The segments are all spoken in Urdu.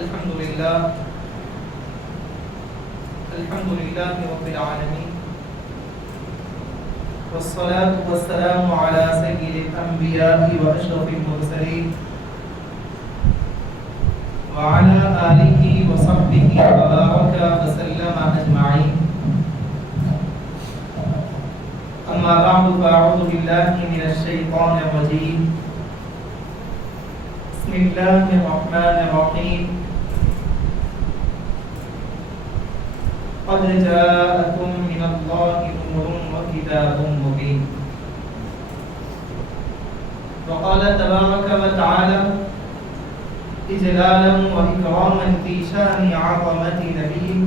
الحمد لله رب العالمين والصلاة والسلام على سيد الأنبياء وأشرف المرسلين وعلى آله وصحبه وبارك وسلم أجمعين. أما بعد فأعوذ بالله من الشيطان الرجيم. بسم الله الرحمن الرحيم. قد جاءكم من الله نور وكتاب مبين. وقال تبارك وتعالى إجلالا وإكراما في شأن عظمة نبيه: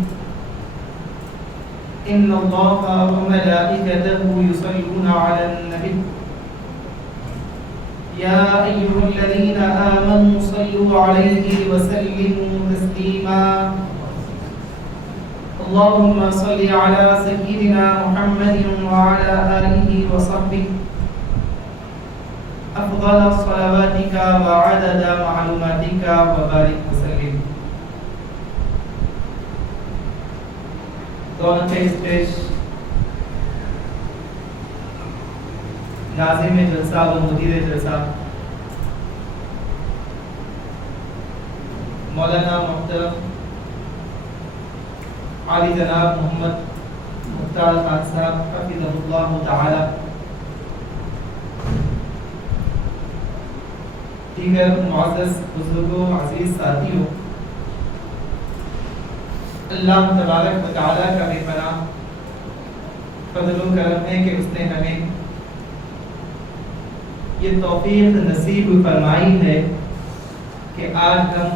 إن الله وملائكته يصلون على النبي يا أيها الذين آمنوا صلوا عليه وسلموا تسليما. اللهم صل على سيدنا محمد وعلى آله وصحبه أفضل صلواتك وعدد معلوماتك وبارك وسلم. دونوں پیش ناظم جلسہ و مدیر جلسہ مولانا محترم عالی جناب محمد مختار خان صاحب حفظہ اللہ تعالی، دیگر معزز بزرگوں، عزیز ساتھیوں، اللہ تبارک و تعالی کا بے پناہ فضل و کرم ہے کہ اس نے ہمیں یہ توفیق نصیب فرمائی ہے کہ آج ہم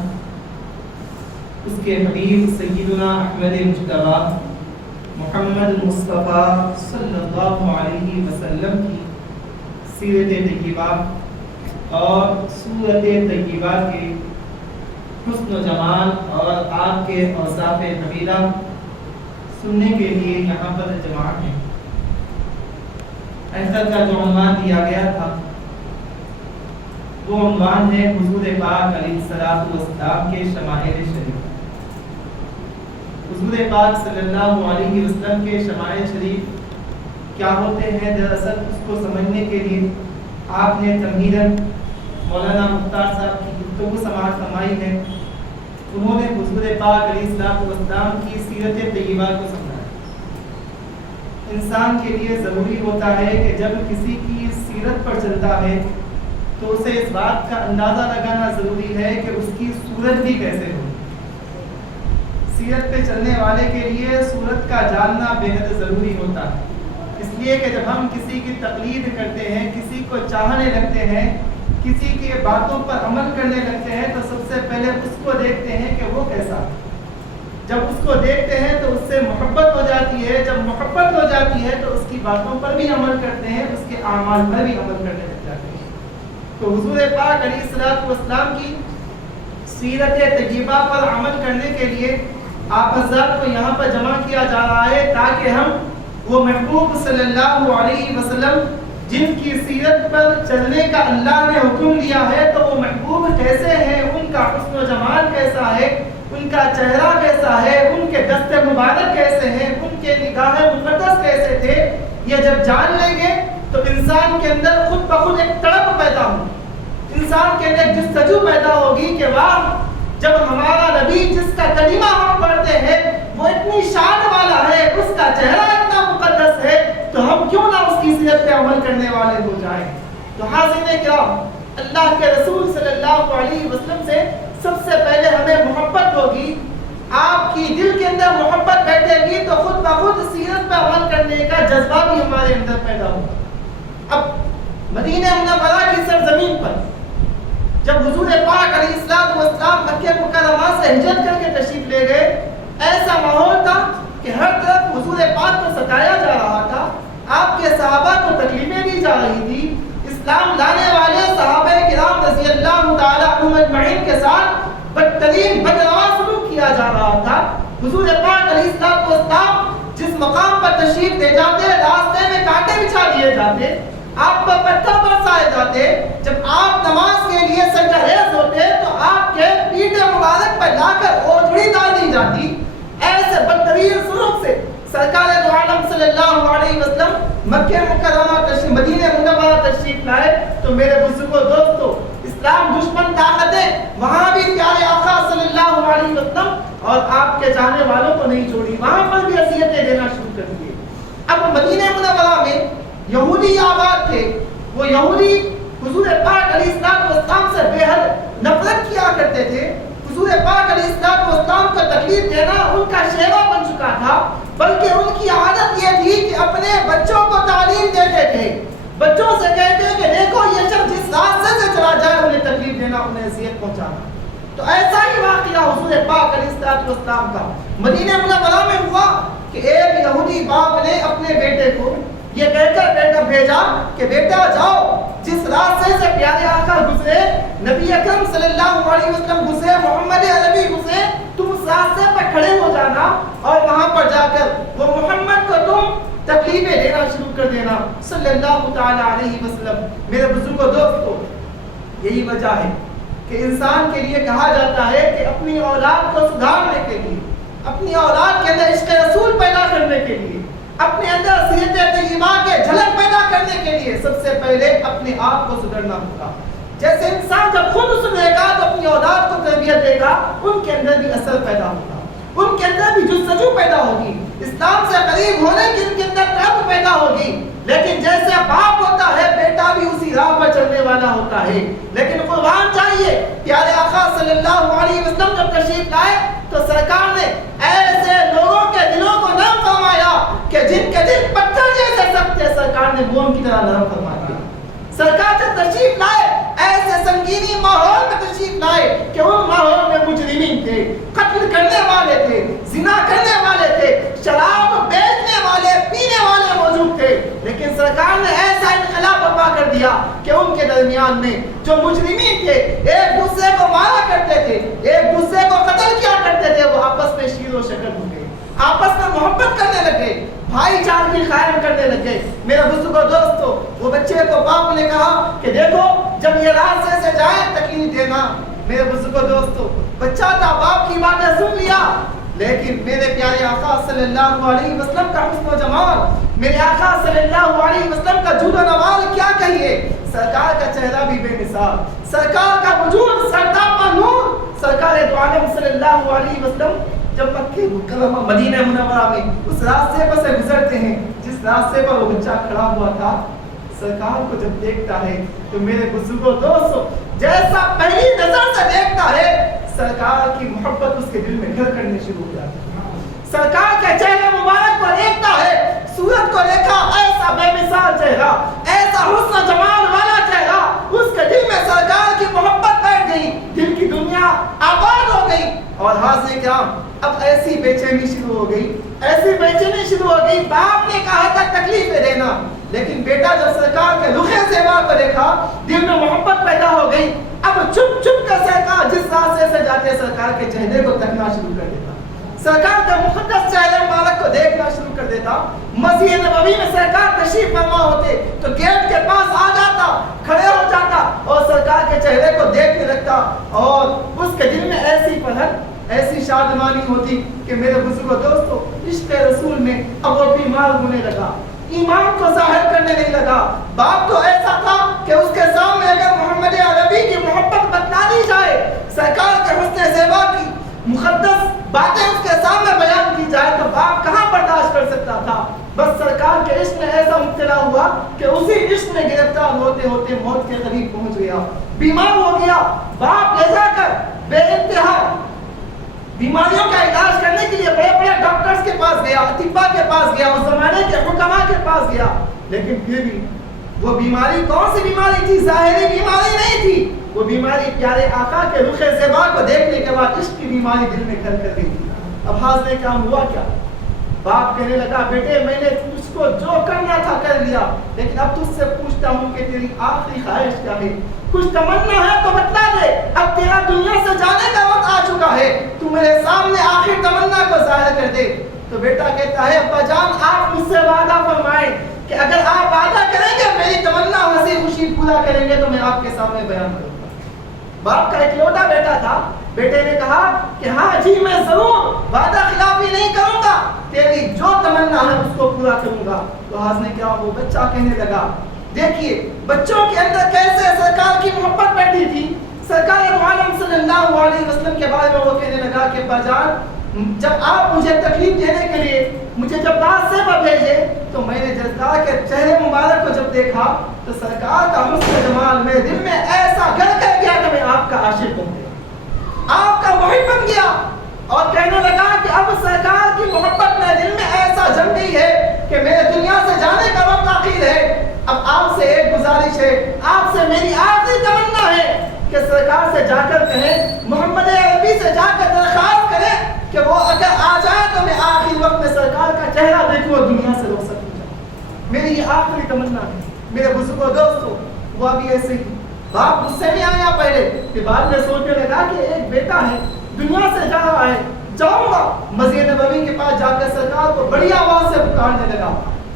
اس کے حبیب سیدنا احمد مجتبیٰ محمد مصطفیٰ صلی اللہ علیہ وسلم کی سیرت طیبہ اور سورت طیبہ کے حسن و جمال اور آپ کے اوصاف حمیدہ سننے کے لیے یہاں پر جمع ہیں. احسن کا جو عنوان دیا گیا تھا وہ عنوان ہے حضور پاک علیہ السلام کے شمائل شریف. حضور پاک صلی اللہ علیہ وسلم کے شمائل شریف کیا ہوتے ہیں؟ دراصل اس کو سمجھنے کے لیے آپ نے تمہیداً مولانا مختار صاحب کی گفتگو سماعت فرمائی ہے. انہوں نے حضور پاک علیہ السلام کی سیرت طیبہ کو سمجھا. انسان کے لیے ضروری ہوتا ہے کہ جب کسی کی سیرت پر چلتا ہے تو اسے اس بات کا اندازہ لگانا ضروری ہے کہ اس کی صورت بھی کیسے ہو. سیرت پہ چلنے والے کے لیے صورت کا جاننا بے حد ضروری ہوتا ہے. اس لیے کہ جب ہم کسی کی تقلید کرتے ہیں، کسی کو چاہنے لگتے ہیں، کسی کی باتوں پر عمل کرنے لگتے ہیں تو سب سے پہلے اس کو دیکھتے ہیں کہ وہ کیسا ہے. جب اس کو دیکھتے ہیں تو اس سے محبت ہو جاتی ہے. جب محبت ہو جاتی ہے تو اس کی باتوں پر بھی عمل کرتے ہیں، اس کے اعمال پر بھی عمل کرنے لگ جاتے ہیں. تو حضور پاک علیہ السلام کی سیرت طیبہ پر عمل کرنے کے لیے آپ حضرات کو یہاں پر جمع کیا جا رہا ہے تاکہ ہم وہ محبوب صلی اللہ علیہ وسلم جن کی سیرت پر چلنے کا اللہ نے حکم دیا ہے تو وہ محبوب کیسے ہیں، ان کا حسن و جمال کیسا ہے، ان کا چہرہ کیسا ہے، ان کے دست مبارک کیسے ہیں، ان کے نگاہ مقدس کیسے تھے، یہ جب جان لیں گے تو انسان کے اندر خود بخود ایک تڑپ پیدا ہوگی. انسان کے اندر جستجو پیدا ہوگی کہ واہ، جب ہمارا نبی جس کا کلمہ ہم پڑھتے ہیں وہ اتنی شان والا ہے، اس کا چہرہ اتنا مقدس ہے، تو ہم کیوں نہ اس کی سیرت پہ عمل کرنے والے ہو جائیں. تو حاضرین کرام، اللہ کے رسول صلی اللہ علیہ وسلم سے سب سے پہلے ہمیں محبت ہوگی. آپ کی دل کے اندر محبت بیٹھے گی تو خود بخود سیرت پہ عمل کرنے کا جذبہ بھی ہمارے اندر پیدا ہوگا. اب مدینہ منورہ کی سرزمین پر جب حضور پاک علیہ السلام مکہ مکرمہ سے ہجرت کر کے تشریف لے گئے، ایسا ماحول تھا کہ ہر طرف حضور پاک کو ستایا جا رہا تھا، آپ کے صحابہ کو تکلیفیں دی جا رہی تھی. اسلام لانے والے صحابہ کرام رضی اللہ تعالی عنہم اجمعین کے ساتھ بدترین بدروا سلوک کیا جا رہا تھا. حضور پاک علیہ السلام جس مقام پر تشریف لے جاتے راستے میں کانٹے بچھا دیے جاتے، آپ پر پتھر برسائے جاتے. جب آپ نماز کے لیے سجدہ ریز ہوتے تو آپ کے پیٹھ مبارک پر لا تو میرے بزرگوں دوستو اسلام دشمن طاقتیں وہاں بھی پیارے آقا صلی اللہ علیہ وسلم اور آپ کے چاہنے والوں کو نہیں چھوڑی، وہاں پر بھی اذیتیں دینا شروع کر دیے۔ اب مدینہ منورہ میں یہودی آباد تھے، وہ یہودی حضور پاک علیہ السلام سے بے حد نفرت کیا کرتے تھے۔ حضور پاک علیہ السلام کو تکلیف دینا ان کا شیوا بن چکا تھا، بلکہ ان کی عادت یہ تھی کہ اپنے بچوں کو تعلیم دیتے تھے، بچوں سے کہتے کہ دیکھو یہ شخص جس راستے سے چلا جائے انہیں تکلیف دینا، انہیں اذیت پہنچانا۔ تو ایسا ہی واقعہ حضور پاک علیہ السلام کا مدینہ منورہ میں ہوا کہ ایک یہودی باپ نے اپنے بیٹے کو یہ کہہ کر بھیجا کہ بیٹا جاؤ، جس راستے سے پیارے آقا گزرے، نبی اکرم صلی اللہ علیہ وسلم گزرے، محمد عربی گزرے، تم اس راستے پر کھڑے ہو جانا اور وہاں پر جا کر وہ محمد کو تم تکلیفیں دینا شروع کر دینا صلی اللہ تعالی علیہ وسلم۔ میرے بزرگوں دوستو، یہی وجہ ہے کہ انسان کے لیے کہا جاتا ہے کہ اپنی اولاد کو سدھارنے کے لیے، اپنی اولاد کے اندر عشق رسول پیدا کرنے کے لیے، اپنے اندر سیرت طیبہ کے جھلک پیدا کرنے کے لیے سب سے پہلے اپنے آپ کو سدھرنا ہوگا۔ جیسے انسان جب خود سدھرے گا تو اپنی اولاد کو تربیت دے گا، ان کے اندر بھی اثر پیدا ہوگا، ان کے اندر بھی جستجو پیدا ہوگی، اسلام سے قریب ہونے کی ان کے اندر طلب پیدا ہوگی۔ لیکن جیسے باپ ہوتا ہے بیٹا بھی اسی راہ پر چلنے والا ہوتا ہے۔ لیکن قربان چاہیے، پیارے آقا صلی اللہ علیہ وسلم جب تشریف لائے تو سرکار نے ایسے لوگوں کے دلوں کو نرم فرمایا کہ جن کے دل پتھر جیسے سخت تھے، سرکار نے موم کی طرح نرم فرما دیا۔ سرکار جب تشریف لائے ایسے سنگینی ماحول میں تشریف لائے کہ ان ماحول میں مجرمین تھے، قتل کرنے والے تھے، زنا کرنے والے تھے، شراب بیچنے والے پینے والے موجود تھے، لیکن سرکار نے ایسا انقلاب برپا کر دیا کہ ان کے درمیان میں جو مجرمین تھے ایک دوسرے کو مارا کرتے تھے، ایک دوسرے کو قتل کیا کرتے تھے، وہ آپس میں شیر و شکر ہو گئے، آپس میں محبت کرنے لگے، بھائی چارگی قائم کرنے لگے۔ میرے بزرگوں دوستو، وہ بچے کو باپ نے کہا کہ دیکھو جب یہ راستے سے جائے تکلیف دینا۔ میرے بزرگوں دوستو، بچہ تھا، باپ کی باتیں سن لیا، لیکن میرے پیارے آقا صلی اللہ علیہ وسلم کا حسن و جمال، میرے آقا صلی اللہ علیہ وسلم کا جود و نوال کیا کہیے، سرکار کا چہرہ بھی بے مثال، سرکار کا وجود سرتاپا نور۔ سرکار دو عالم صلی اللہ علیہ وسلم جب مکہ مکرمہ مدینہ منورہ میں اس راستے پر سے گزرتے ہیں جس راستے پر وہ بچہ کھڑا ہوا تھا، سرکار کو جب دیکھتا ہے تو میرے بزرگوں دوستو، جیسا پہلی نظر سے دیکھتا ہے سرکار کی محبت اس کے دل میں گھر کرنے شروع ہو جاتی ہے۔ سرکار کے چہرے مبارک کو دیکھتا ہے، صورت کو دیکھا، ایسا بے مثال چہرہ، ایسا حسن جمال والا چہرہ، اس کے دل میں سرکار کی محبت بیٹھ گئی، دل کی دنیا آباد ہو گئی۔ اور حاضر کرام، اب ایسی بے چینی شروع ہو گئی، ایسی بے چینی شروع ہو گئی، باپ نے کہا تھا تکلیفیں دینا، لیکن بیٹا جب سرکار کے رخ زیبا کو دیکھا دل میں محبت پیدا ہو گئی۔ اب چھپ چھپ کر سرکار جس راستے سے جاتے سرکار کے چہرے کو تکنا شروع کر دیتا، سرکار کے مقدس چہرے مبارک کو دیکھنا شروع کر دیتا۔ مسجد نبوی میں سرکار تشریف فرما ہوتے تو گیٹ کے پاس آ جاتا، کھڑے ہو جاتا اور سرکار کے چہرے کو دیکھنے لگتا، اور اس کے دل میں ایسی فرحت، ایسی شادمانی ہوتی کہ میرے بزرگوں دوستو، عشق رسول میں اب وہ بیمار ہونے لگا، ایمان کو ظاہر کرنے نہیں لگا۔ باپ تو ایسا تھا کہ اس کے سامنے اگر محمد عربی کی محبت بتلا دی جائے، سرکار کے حسن زیبا کی مقدس باتیں اس کے سامنے بیان کی جائے تو باپ کہاں برداشت کر سکتا تھا۔ بس سرکار کے عشق میں ایسا مبتلا ہوا کہ اسی عشق میں گرفتار ہوتے ہوتے موت کے قریب پہنچ گیا، بیمار ہو گیا۔ باپ لے جا کر بے انتہا بیماریوں کا علاج کرنے کے لیے بڑے بڑے ڈاکٹرز کے پاس گیا، اطباء کے پاس گیا، اس زمانے کے حکماء کے پاس گیا، لیکن پھر بھی وہ بیماری کون سی بیماری تھی؟ ظاہری بیماری نہیں تھی، وہ بیماری پیارے آقا کے رخ زیبا کو دیکھنے کے بعد عشق کی بیماری دل میں گھر کر گئی تھی۔ اب حاضر کام ہوا کیا؟ باپ کہنے لگا بیٹے میں نے تجھ کو جو کرنا تھا کر لیا، لیکن اب تجھ سے پوچھتا ہوں کہ تیری آخری خواہش کیا ہے؟ کچھ تمنا ہے تو بتلا دے، اب تیرا دنیا سے جانے کا وقت آ چکا ہے، تو میرے سامنے آخر تمنا کو ظاہر کر دے۔ تو بیٹا کہتا ہے ابا جان آپ مجھ سے وعدہ فرمائیں کہ اگر آپ وعدہ کریں گے میری تمنا ہنسی خوشی پورا کریں گے تو میں آپ کے سامنے بیان کروں گا۔ باپ کا اکلوتا بیٹا تھا، بیٹے نے کہا کہ ہاں جی میں ضرور وعدہ خلافی نہیں کروں گا، تیری جو تمنا ہے اس کو پورا کروں گا۔ تو حاضر نے کیا وہ بچہ کہنے لگا، دیکھیے بچوں کے اندر کیسے اللہ علیہ وسلم کے بارے میں وہ کہنے لگا کہ باجان جب آپ مجھے تکلیف دینے کے لیے مجھے جب راستے پر بھیجے تو میں نے سرکار کے چہرے مبارک کو جب دیکھا تو سرکار کا حسن جمال میرے دل میں ایسا گھر کر گیا کہ میں آپ کا عاشق بن گیا، آپ کا محب بن گیا، اور کہنے لگا کہ اب سرکار کی محبت میرے دل میں ایسا جم گئی ہے کہ میرے دنیا سے جانے کا وقت آخر ہے۔ اب آپ سے ایک گزارش ہے، آپ سے میری آخری تمنا ہے کہ سرکار سے جا کر کہیں، محمد عربی سے جا کر درخواست کریں کہ وہ اگر آ جائے تو میں آخری وقت میں سرکار کا چہرہ دیکھوں اور دنیا سے رخصت ہو جاؤں۔ میری یہ آخری تمنا ہے۔ میرے بزرگوں دوستوں، وہ ابھی ایسے ہی باپ غصے میں آیا پہلے، پھر بعد میں سوچنے لگا کہ ایک بیٹا ہے دنیا سے جا رہا ہے، جاؤں گا۔ مسجد نبوی کے پاس جا کر سرکار کو بڑی آواز سے پکارنے لگا۔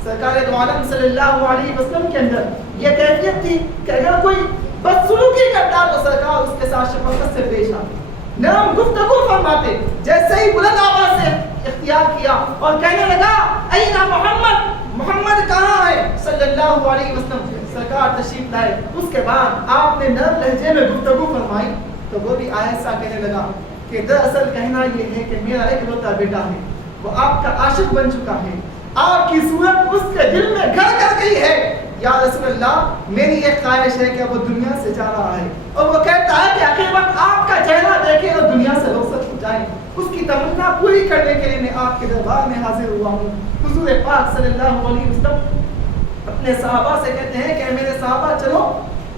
سرکار دو عالم صلی اللہ علیہ وسلم کے اندر یہ کیفیت تھی کہ اگر کوئی بدسلوکی کرتا تو سرکار اس کے ساتھ شفقت سے پیش آتے، نرم گفتگو فرماتے۔ جیسے ہی بلند آواز سے اختیار کیا اور کہنے لگا این محمد، محمد کہاں ہے صلی اللہ علیہ وسلم، سرکار تشریف لائے۔ اس کے بعد آپ نے نرم لہجے میں گفتگو فرمائی تو وہ بھی آہستہ کہنے لگا کہ دراصل کہنا یہ ہے کہ میرا ایک لوتا بیٹا ہے، وہ آپ کا عاشق بن چکا ہے، آپ کی صورت اس کے دل میں گھر کر گئی ہے۔ یا رسول اللہ، میری ایک خواہش ہے کہ وہ دنیا سے جا رہا ہے اور وہ کہتا ہے کہ آخر وقت آپ کا چہرہ دیکھے اور دنیا سے رخصت ہو جائے۔ اس کی تمنا پوری کرنے کے لیے میں آپ کے دربار میں حاضر ہوا ہوں۔ حضور پاک صلی اللہ علیہ وسلم اپنے صحابہ سے کہتے ہیں کہ میرے صحابہ چلو،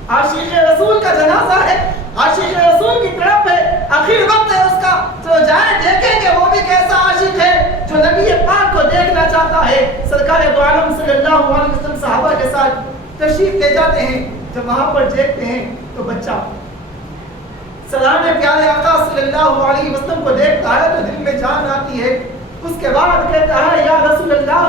عاشق رسول کا جنازہ ہے، عاشق رسول کی طرف ہے، آخر وقت ہے اس کا، تو جائیں دیکھیں کہ وہ بھی کیسا عاشق ہے جو نبی پاک کو دیکھنا چاہتا ہے۔ سرکار دو عالم صلی اللہ علیہ وسلم صحابہ کے ساتھ تشریف لے جاتے ہیں۔ جب وہاں پر دیکھتے ہیں تو بچہ سلام پیارے آقا صلی اللہ علیہ وسلم کو دیکھتا ہے تو دل میں جان آتی ہے۔ اس کے بعد کہتا ہے یا رسول اللہ،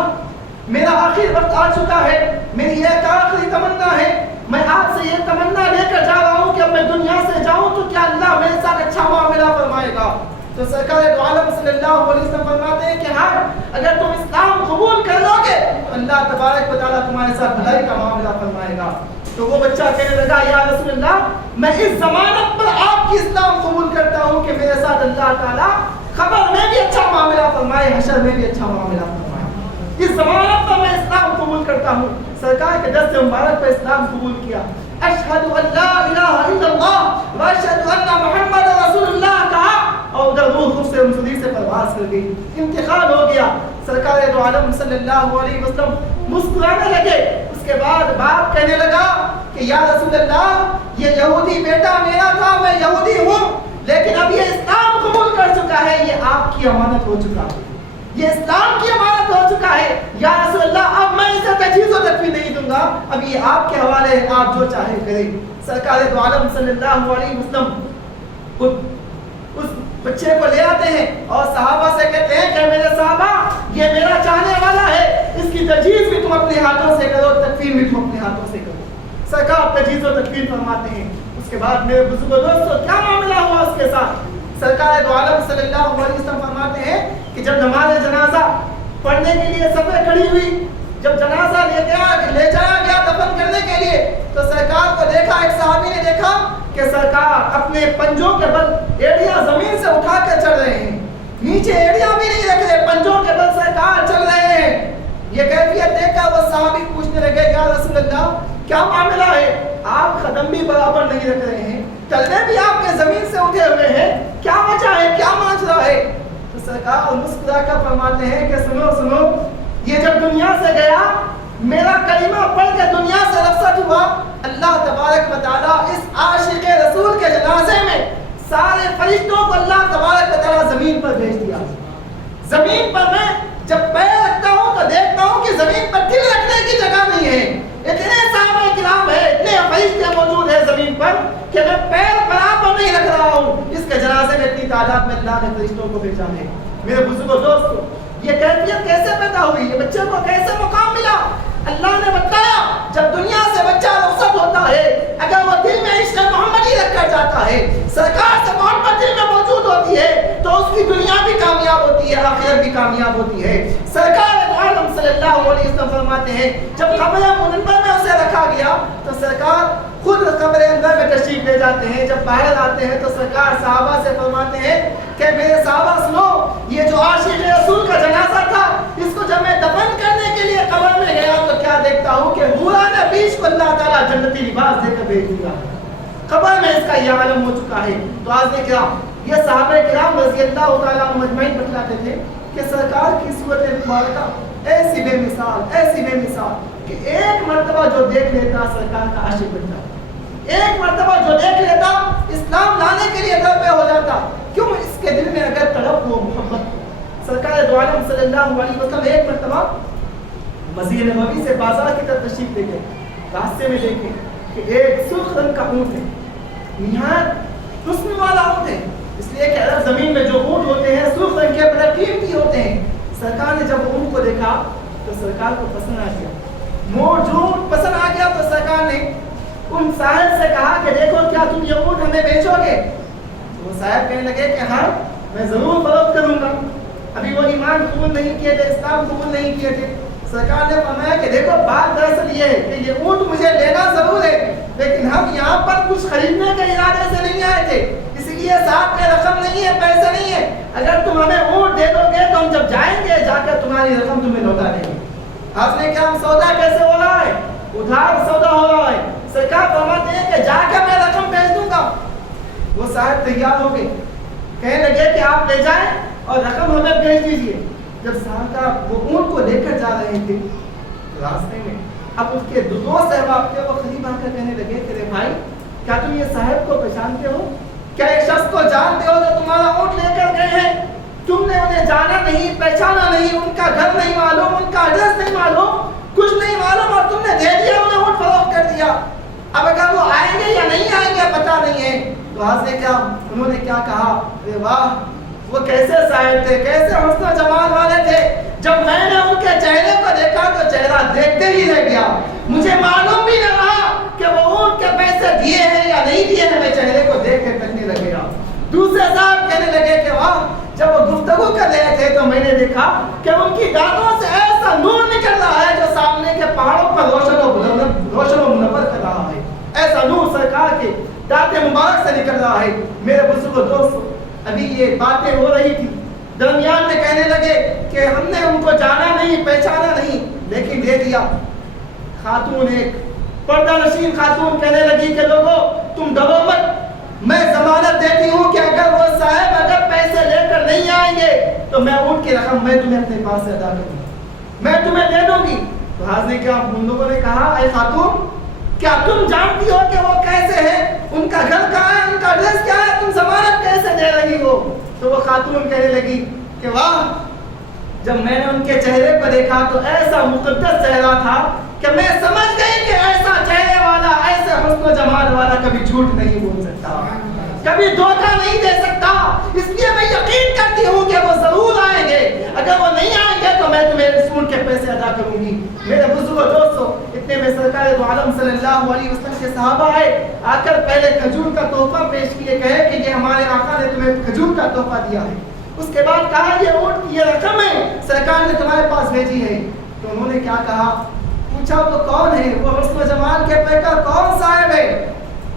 میرا آخر وقت آ چکا ہے، میری ایک آخری تمنا ہے، میں آپ سے یہ تمنا لے کر جا رہا ہوں کہ اب میں دنیا سے جاؤں تو کیا اللہ میرے ساتھ اچھا معاملہ فرمائے گا؟ تو سرکار دو عالم صلی اللہ علیہ وسلم فرماتے ہیں کہ ہاں، اگر تم اسلام قبول کر لو گے تو اللہ تبارک و تعالیٰ تمہارے ساتھ بھلائی کا معاملہ فرمائے گا۔ تو وہ بچہ کہنے لگا یا رسول اللہ، میں اس ضمانت پر آپ کی اسلام قبول کرتا ہوں کہ میرے ساتھ اللہ تعالیٰ خبر میں بھی اچھا معاملہ فرمائے، حشر میں بھی اچھا معاملہ فرمائے۔ اس ضمانت پر میں اسلام قبول کرتا ہوں۔ سرکار کے دست مبارک پر اسلام قبول کیا۔ اشہد ان لا الہ الا اللہ و اشہد ان محمد رسول اللہ کہا اور ادھر روح خود سے مسجد سے پرواز کر گئی، انتقال ہو گیا۔ سرکار دو عالم صلی اللہ علیہ وسلم مسکرانے لگے۔ اس کے بعد باپ کہنے لگا کہ یا رسول اللہ، یہ یہودی بیٹا میرا تھا، میں یہودی ہوں، لیکن اب یہ اسلام قبول کر چکا ہے، یہ آپ کی امانت ہو چکا ہے، یہ اسلام کی امانت ہو چکا ہے۔ یا رسول اللہ، اب میں اسے تجویز و تکفیر نہیں دوں گا، اب یہ آپ کے حوالے ہے، آپ جو چاہیں کریں۔ سرکار دو عالم صلی اللہ علیہ وسلم اس بچے کو لے آتے ہیں اور صحابہ سے کہتے ہیں کہ میرے صحابہ، یہ میرا چاہنے والا ہے، اس کی تجویز بھی تم اپنے ہاتھوں سے کرو، تکفیر بھی تم اپنے ہاتھوں سے کرو۔ سرکار تجویز و تکفیر فرماتے ہیں۔ اس کے بعد میرے بزرگوں دوستوں، کیا معاملہ ہوا اس کے ساتھ؟ سرکار دو عالم صلی اللہ علیہ وسلم فرماتے ہیں کہ جب نماز جنازہ پڑھنے کے لیے صفیں کھڑی ہوئی، جب جنازہ لے جایا گیا دفن کرنے کے لیے، تو سرکار کو دیکھا، ایک صحابی نے دیکھا کہ سرکار اپنے پنجوں کے بل ایڑیاں زمین سے اٹھا کر چل رہے ہیں، نیچے ایڑیاں بھی نہیں رکھ رہے، پنجوں کے بل سرکار چل رہے ہیں۔ یہ کیفیت دیکھ کر وہ صحابی پوچھنے لگے یا رسول اللہ، کیا معاملہ ہے؟ آپ قدم بھی برابر نہیں رکھ رہے ہیں، چلنے بھی آپ کے زمین سے اٹھے ہوئے ہیں، کیا وجہ ہے، کیا ماجرا ہے؟ تو سرکار مسکرا کر فرماتے ہیں کہ سنو سنو، یہ جب دنیا سے گیا، میرا کلمہ پڑھ کے دنیا سے رخصت ہوا، اللہ تبارک و تعالیٰ اس عاشق رسول کے جنازے میں سارے فرشتوں کو اللہ تبارک و تعالیٰ زمین پر بھیج دیا۔ زمین پر میں جب پیر رکھتا ہوں تو دیکھتا ہوں کہ زمین پر دل رکھنے کی جگہ نہیں ہے، اتنے صحابہ کرام ہے، اتنے فرشتے موجود ہیں زمین پر کہ میں پیر برابر نہیں رکھ رہا ہوں۔ اس کے جنازے میں اتنی تعداد میں اللہ نے فرشتوں کو بھیجا ہے۔ میرے بزرگوں دوستوں، یہ کیفیت کیسے پیدا ہوئی، یہ بچے کو کیسے مقام ملا؟ اللہ نے بتایا جب دنیا سے بچہ رخصت ہوتا ہے، اگر وہ دل میں عشق محمدی رکھ کر جاتا ہے، سرکار سے محبت دل میں موجود ہوتی ہے، تو اس کی دنیا بھی کامیاب ہوتی ہے، آخرت بھی کامیاب ہوتی ہے۔ سرکار عالم صلی اللہ علیہ وسلم فرماتے ہیں جب قبر منور میں اسے رکھا گیا تو سرکار خود قبر اندر میں تشریف تشریف لے جاتے ہیں، جب باہر آتے ہیں تو سرکار صحابہ سے فرماتے ہیں کہ میرے صحابہ سنو، یہ جو عاشق رسول کا جنازہ تھا، اس کو جب میں دفن کرنے کے لیے قبر میں گیا تو کیا دیکھتا ہوں کہ حوران بیش کو اللہ تعالیٰ جنتی لباس دے کر بھیج دیا، قبر میں اس کا یہ عالم ہو چکا ہے۔ تو آج کرام یہ صحابہ کرام رضی اللہ تعالیٰ عنہ مجمعین بتلاتے تھے کہ سرکار کی صورت مبارکہ ایسی بے مثال کہ ایک مرتبہ جو دیکھ لیتا سرکار کا عاشق بن جاتا، ایک مرتبہ جو دیکھ لیتا اسلام لانے کے لیے در پہ ہو جاتا۔ کیوں؟ اس کے دل میں اگر تڑپ ہو، محبت ہو۔ سرکار دو عالم صلی اللہ علیہ وسلم ایک مرتبہ مسجد نبوی سے بازار کی طرف تشریف لے گئے، راستے میں دیکھیں کہ ایک سرخ رنگ کا اونٹ ہے، نہایت حسن والا اونٹ ہے، اس لیے کہ عرب زمین میں جو اونٹ ہوتے ہیں سرخ رنگ کے بڑے قیمتی ہوتے ہیں۔ سرکار نے جب اونٹ کو دیکھا تو سرکار کو پسند آ گیا، جو پسند آ گیا تو سرکار نے ان صاحب سے کہا کہ دیکھو کیا تم یہ اونٹ ہمیں بیچو گے؟ وہ صاحب کہنے لگے کہ ہاں میں ضرور فروخت کروں گا۔ ابھی وہ ایمان قبول نہیں کیے تھے، اسلام قبول نہیں کیے تھے۔ سرکار نے فرمایا کہ دیکھو بات دراصل یہ ہے کہ یہ اونٹ مجھے لینا ضرور ہے، لیکن ہم یہاں پر کچھ خریدنے کے ارادے سے نہیں آئے تھے، اس لیے ساتھ میں رقم نہیں ہے، پیسے نہیں ہے۔ اگر تم ہمیں اونٹ دے دو گے تو ہم جب جائیں گے جا کر تمہاری رقم تمہیں لوٹا دیں گے۔ آپ نے کیا ہم سودا کیسے ہو رہا ہے؟ ادھار سودا ہو رہا ہے۔ سرکار فرماتے ہیں کہ جا کر میں رقم بھیج دوں گا۔ وہ صاحب تیار ہو گئے، کہنے لگے کہ آپ لے جائیں اور رقم ہمیں بھیج دیجیے۔ جب صاحب وہ اونٹ کو لے کر جا رہے تھے راستے میں اب اس کے دو صحباب تھے، وہ قریب آ کر کہنے لگے کہ رے بھائی کیا تم یہ صاحب کو پہچانتے ہو؟ کیا ایک شخص کو جانتے ہو جو تمہارا اونٹ لے کر گئے ہیں؟ تم نے انہیں جانا نہیں، پہچانا نہیں، ان کا گھر نہیں معلوم، ان کا ایڈریس نہیں معلوم، کچھ نہیں معلوم، اور تم نے دے دیا، انہیں اونٹ فروخت کر دیا۔ اب اگر وہ آئیں گے یا نہیں آئیں گے پتہ نہیں ہے۔ تو انہوں نے کیا کہا؟ ارے واہ، وہ کیسے صاحب تھے، کیسے حسن و جمال والے تھے۔ جب میں نے ان کے چہرے کو دیکھا تو چہرہ دیکھتے ہی رہ گیا، مجھے معلوم بھی نہ رہا کہ وہ اونٹ کے پیسے دیے ہیں یا نہیں دیے ہیں، میں چہرے کو دیکھ کے تکنے لگ گیا۔ دوسرے صاحب کہنے لگے کہ واہ، جب وہ گفتگو کر رہے تھے تو میں نے دیکھا کہ ان کی دانتوں سے ایسا نور نکل رہا ہے جو سامنے کے پہاڑوں پر روشن و منور کر رہا ہے، ایسا نور سرکار کے دانت مبارک سے نکل رہا ہے۔ میرے بزرگ دوستو، ابھی یہ باتیں ہو رہی تھی، درمیان میں کہنے لگے کہ ہم نے ان کو جانا نہیں، پہچانا نہیں، لیکن دے دیا۔ خاتون ایک پردہ نشین خاتون کہنے لگی کہ لوگوں تم ڈرو مت، میں ضمانت دیتی ہوں کہ اگر وہ صاحب اگر پیسے لے کر نہیں آئیں گے تو میں اونٹ کی رقم میں تمہیں اپنے پاس سے ادا کروں گی، میں تمہیں دے دوں گی۔ تو حاضر کیا ان لوگوں نے کہا اے خاتون، کیا تم جانتی ہو کہ وہ کیسے ہیں، ان کا گھر کہاں ہے، ان کا ایڈریس کیا ہے، تم ضمانت کیسے دے رہی ہو؟ تو وہ خاتون کہنے لگی کہ واہ، جب میں نے ان کے چہرے کو دیکھا تو ایسا مقدس چہرہ تھا کہ میں سمجھ گئی کہ ایسا چہرے والا، ایسے حسن و جمال والا کبھی جھوٹ نہیں بول سکتا، کبھی دھوکہ نہیں دے سکتا، اس لیے میں یقین کرتی ہوں کہ وہ ضرور آئیں گے، اگر وہ نہیں آئیں گے تو میں تمہیں اس اونٹ کے پیسے ادا کروں گی۔ میرے بزرگ دوستو، اتنے میں سرکار دو عالم صلی اللہ علیہ وسلم کے صحابہ آئے، آ کر پہلے کھجور کا تحفہ پیش کیے، کہے کہ یہ ہمارے آقا نے تمہیں کھجور کا تحفہ دیا ہے۔ اس کے بعد کہا یہ اونٹ کی یہ رقم ہے، سرکار نے تمہارے پاس بھیجی ہے۔ تو انہوں نے کیا کہا؟ پوچھا وہ کون ہے، وہ حسن و جمال کے پیکر کون صاحب ہے؟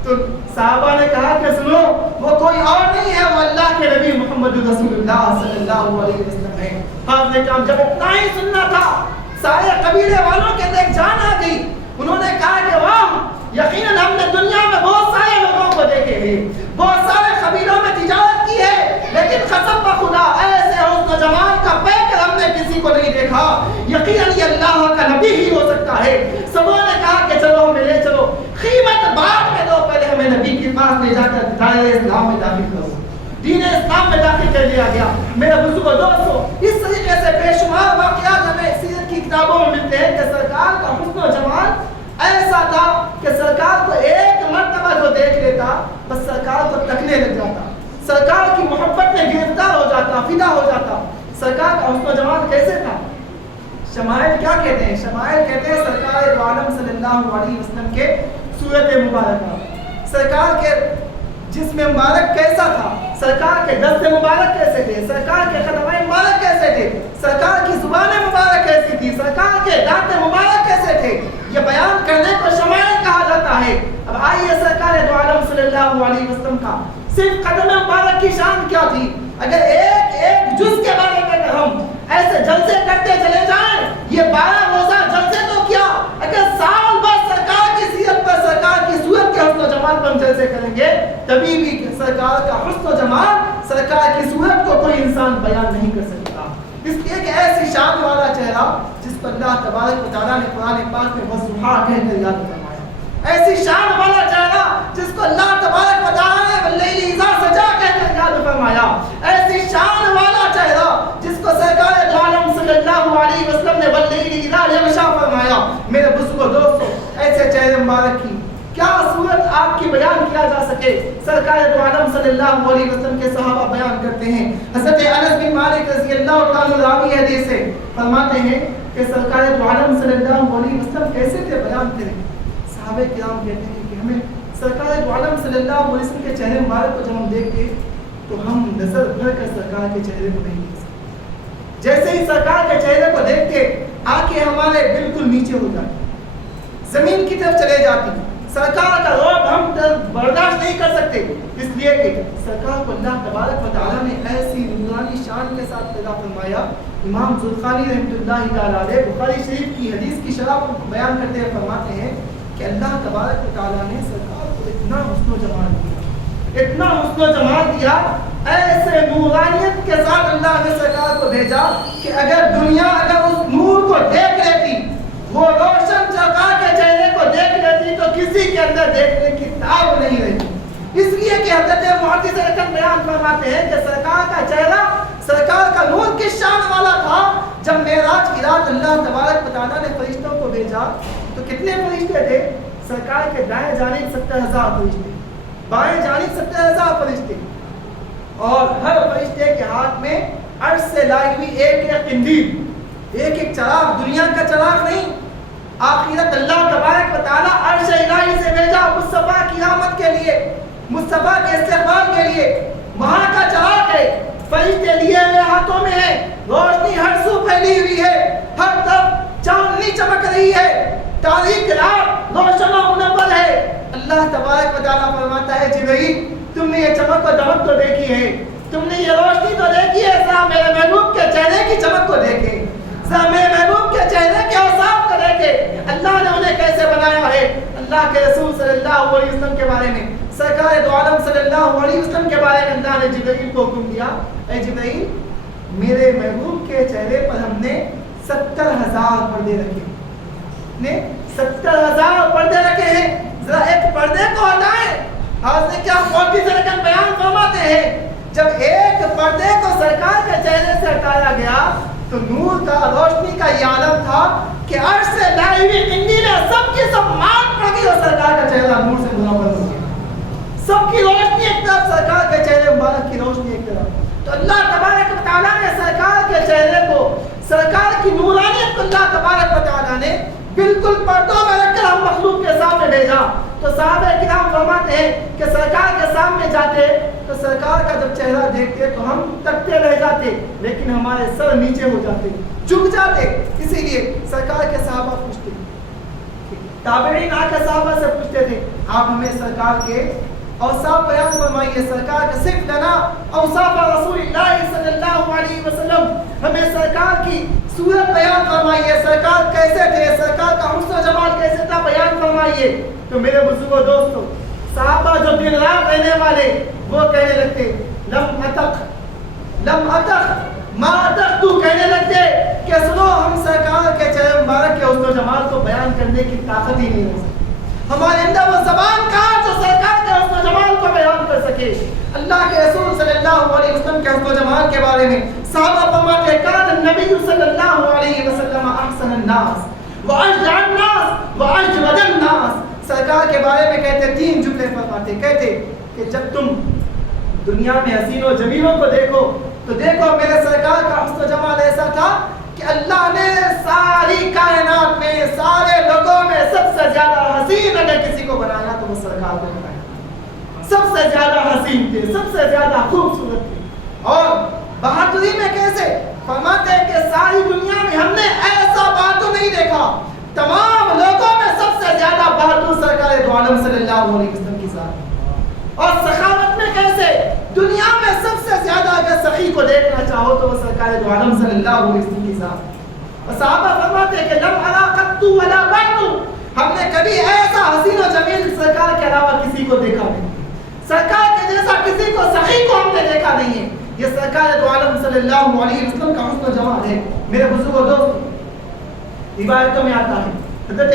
تو صحابہ نے کہا کہ سنو، وہ کوئی اور نہیں ہے، وہ اللہ کے نبی محمد رسول اللہ صلی اللہ علیہ وسلم ہے۔ آپ نے کہا جب اتنا ہی سننا تھا، سارے قبیلے والوں کے اندر جان آ گئی۔ انہوں نے کہا کہ واہ، یقیناً ہم نے دنیا میں بہت سارے لوگوں کو دیکھے ہیں، بہت سارے قبیلوں میں تجارت کی ہے، لیکن قسم بخدا ایسے حسن و جمال کا پیکر ہم نے کسی کو نہیں دیکھا، یقیناً یہ اللہ کا نبی ہی ہو سکتا ہے۔ سبوں نے کہا کہ چلو ہمیں لے چلو، قیمت بعد میں دو، پہلے ہمیں نبی کے پاس لے جا کر دائرہ اسلام میں داخل کرو، دین اسلام میں داخل کر لیا گیا۔ میرے بزرگوں دوستو، اس طریقے سے بے شمار واقعات ہمیں سیرت کی کتابوں میں ملتے ہیں کہ سرکار کا حسن و جمال ایسا تھا کہ سرکار کو ایک مرتبہ جو دیکھ لیتا بس سرکار کو تکنے لگ جاتا، سرکار کی محبت میں گرفتار ہو جاتا، فدا ہو جاتا۔ سرکار کا حسن و جمال کیسے تھا؟ شمائل کیا کہتے ہیں؟ شمائل کہتے ہیں سرکار دو عالم صلی اللہ علیہ وسلم کے صورت مبارکہ، سرکار کے جسم مبارک کیسا تھا، سرکار کے دست مبارک کیسے تھے، سرکار کے قدمین مبارک کیسے تھے، سرکار کی زبان مبارک کیسی تھی، سرکار کے دانت مبارک کیسے تھے، یہ بیان کرنے کو شمائل کہا جاتا ہے۔ اب آئیے سرکار دو عالم صلی اللہ علیہ وسلم کا صرف قدم مبارک کی شان کیا تھی؟ اگر ایک جز کے بارے میں اگر ہم ایسے جلسے کرتے چلے جائیں، یہ 12 روزہ جلسے تو کیا، اگر سال بھر سرکار کی سیرت پر، سرکار کی صورت کے حسن و جمال پر ہم جلسے کریں گے، تبھی بھی سرکار کا حسن و جمال، سرکار کی صورت کو کوئی انسان بیان نہیں کر سکتا۔ اس لیے کہ ایسی شان والا چہرہ جس پر اللہ تبارک و تعالیٰ نے قرآن پاک میں وضحا کہہ کر یاد فرمایا، ایسی شان والا چہرہ جس کو اللہ تبارک و تعالیٰ نے واللیل اذا سجا کہہ کر یاد فرمایا، ایسی شان والا چہرہ جس کو سرکار دو عالم صلی اللہ علیہ وسلم نے واللیل اذا یغشا فرمایا۔ میرے بزرگوں دوستو، ایسے چہرے مبارک کی کیا صورت آپ کی بیان کیا جا سکے؟ سرکار دو عالم صلی اللہ علیہ وسلم کے صحابہ بیان کرتے ہیں، حضرت انس بن مالک رضی اللہ تعالیٰ عنہ راوی حدیث سے فرماتے ہیں کہ سرکار دو عالم صلی اللہ علیہ وسلم کیسے تھے، بیان کریں۔ صحابہ کرام کہتے ہیں کہ ہمیں سرکار دو عالم صلی اللہ علیہ وسلم کے چہرے مبارک کو جب ہم دیکھتے تو ہم نظر بھر کر سرکار کے چہرے کو نہیں دیکھ سکتے۔ جیسے ہی سرکار کے چہرے کو دیکھتے آنکھیں ہمارے بالکل نیچے ہو جاتی، زمین کی طرف چلے جاتی، سرکار کا روب ہم برداشت نہیں کر سکتے، اس لیے کہ سرکار کو اللہ تبارک و تعالیٰ نے ایسی نورانی شان کے ساتھ پیدا فرمایا۔ امام زرقانی رحمۃ اللہ تعالیٰ علیہ بخاری شریف کی حدیث کی شرح بیان کرتے ہوئے فرماتے ہیں کہ اللہ تبارک و تعالیٰ نے سرکار کو اتنا حسن و جمال دیا، اتنا حسن و جمال دیا، ایسے نورانیت کے ساتھ اللہ نے سرکار کو بھیجا کہ اگر دنیا اگر اس نور کو دیکھ لیتی، وہ روشن سرکار کے چہرے کو دیکھ لیتی تو کسی کے اندر دیکھنے کی تاب نہیں رہتی۔ اس لیے کہ حضرت محدث رکن بیان فرماتے ہیں کہ سرکار کا چہرہ، سرکار کا نور کس شان والا تھا۔ جب معراج کی رات اللہ تبارک و تعالیٰ نے فرشتوں کو بھیجا تو کتنے فرشتے تھے؟ سرکار کے دائیں جانب 70,000 فرشتے، بائیں جانب 70,000 فرشتے، اور ہر فرشتے کے ہاتھ میں عرش سے لائی ہوئی ایک قندیل، ایک چراغ، دنیا کا چراغ نہیں، آخرت اللہ تبارک و تعالیٰ عرش الہی سے بھیجا مصطفیٰ کی آمد کے لیے، مصطفیٰ کے استقبال کے لیے۔ وہاں کا چراغ ہے، فرشتے لیے ہوئے ہاتھوں میں ہے، روشنی ہر سو پھیلی ہوئی ہے، ہر طرف چاندنی چمک رہی ہے، تاریک رات روشن و منور ہے۔ اللہ تبارک و تعالیٰ فرماتا ہے جبرائیل تم نے یہ چمک و دمک تو دیکھی ہے، تم نے یہ روشنی تو دیکھی ہے، ذرا میرے محبوب کے چہرے کی چمک کو دیکھے، ذرا میرے محبوب کے چہرے کے اوصاف کو دیکھے، اللہ نے انہیں کیسے بنایا ہے۔ اللہ کے رسول صلی اللہ علیہ وسلم کے بارے میں، سرکار دو عالم صلی اللہ علیہ وسلم کے بارے میں اللہ نے جبرائیل کو حکم دیا، اے جبرائیل میرے محبوب کے چہرے پر ہم نے 70,000 پردے رکھے، نے 70,000 پردے رکھے ہیں، ذرا ایک پردے کو ہٹائیں۔ حضرت کیا موتی سے رکن بیان فرماتے ہیں جب ایک پردے کو سرکار کے چہرے سے ہٹایا گیا تو نور کا، روشنی کا یہ عالم تھا کہ عرش سے لائی ہوئی قندیلیں سب کی سب مان پڑ گئی اور سرکار کا چہرہ نور سے منور ہو گیا، سب کی روشنی ایک طرف، سرکار کے چہرے مبارک کی روشنی ایک طرف۔ تو اللہ تبارک و تعالیٰ نے سرکار کے چہرے کو، سرکار کی نورانیت کو اللہ تبارک و تعالیٰ نے بالکل پردوں میں رکھ کر ہم مخلوق کے سامنے بھیجا۔ تو صحابہ کرام فرماتے ہیں کہ سرکار کے سامنے جاتے تو سرکار کا جب چہرہ دیکھتے تو ہم تکتے رہ جاتے، لیکن ہمارے سر نیچے ہو جاتے، جھک جاتے۔ اسی لیے سرکار کے صحابہ پوچھتے، تابعین آ کے صحابہ سے پوچھتے تھے آپ ہمیں سرکار کے اوصاف بیان فرمائیے، سرکار کا صرف لنا اوصاف رسول اللہ صلی اللہ علیہ وسلم، ہمیں سرکار کی صورت بیان فرمائیے، سرکار کیسے تھے، سرکار کا حسن و جمال کیسے تھا بیان فرمائیے۔ تو میرے بزرگوں دوستو، صحابہ جو دن رات رہنے والے وہ کہنے لگتے لم اتق ما اتق، تو کہنے لگتے کہ سنو ہم سرکار کے چہرے مبارک کے حسن و جمال کو بیان کرنے کی طاقت ہی نہیں رہ سکتی، ہمارے اندر وہ زبان کہاں جو سرکار کے حسن و جمال کو بیان کر سکے۔ اللہ کے رسول صلی اللہ علیہ وسلم کے حسن و جمال کے بارے میں صحابہ فرماتے ہیں کان النبی صلی اللہ علیہ وسلم احسن الناس واجدع الناس واجود الناس، سرکار کے بارے میں کہتے 3 جملے فرماتے، کہتے کہ جب تم دنیا میں حسین و جمیلوں کو دیکھو تو دیکھو میرے سرکار کا حسن و جمال ایسا تھا کہ اللہ نے ساری کائنات میں، سارے لوگوں میں سب سے زیادہ حسین اگر کسی کو بنایا تو وہ سرکار کو بنایا، سب سے زیادہ حسین تھے، سب سے زیادہ خوبصورت تھے۔ اور بہادری میں کیسے فرماتے ہیں کہ ساری دنیا میں ہم نے ایسا بہادر نہیں دیکھا، تمام لوگوں میں سب سے زیادہ بہادر سرکار دو عالم صلی اللہ علیہ وسلم کی ذات، اور سخاوت میں کیسے؟ دنیا میں سب سے زیادہ اگر سخی کو دیکھنا چاہو تو وہ سرکار دو عالم صلی اللہ علیہ وسلم کی ذات۔ اور صحابہ فرماتے ہیں کہ لم ارا قط ولا بعد، ہم نے کبھی ایسا حسین و جمیل سرکار کے علاوہ کسی کو دیکھا نہیں، سرکار کے جیسا کسی کو سخی کو ہم نے دیکھا نہیں ہے۔ یہ سرکار دو عالم صلی اللہ علیہ وسلم کا حسن و جمال ہے۔ میرے بزرگوں دوست، روایتوں میں آتا ہے، حضرت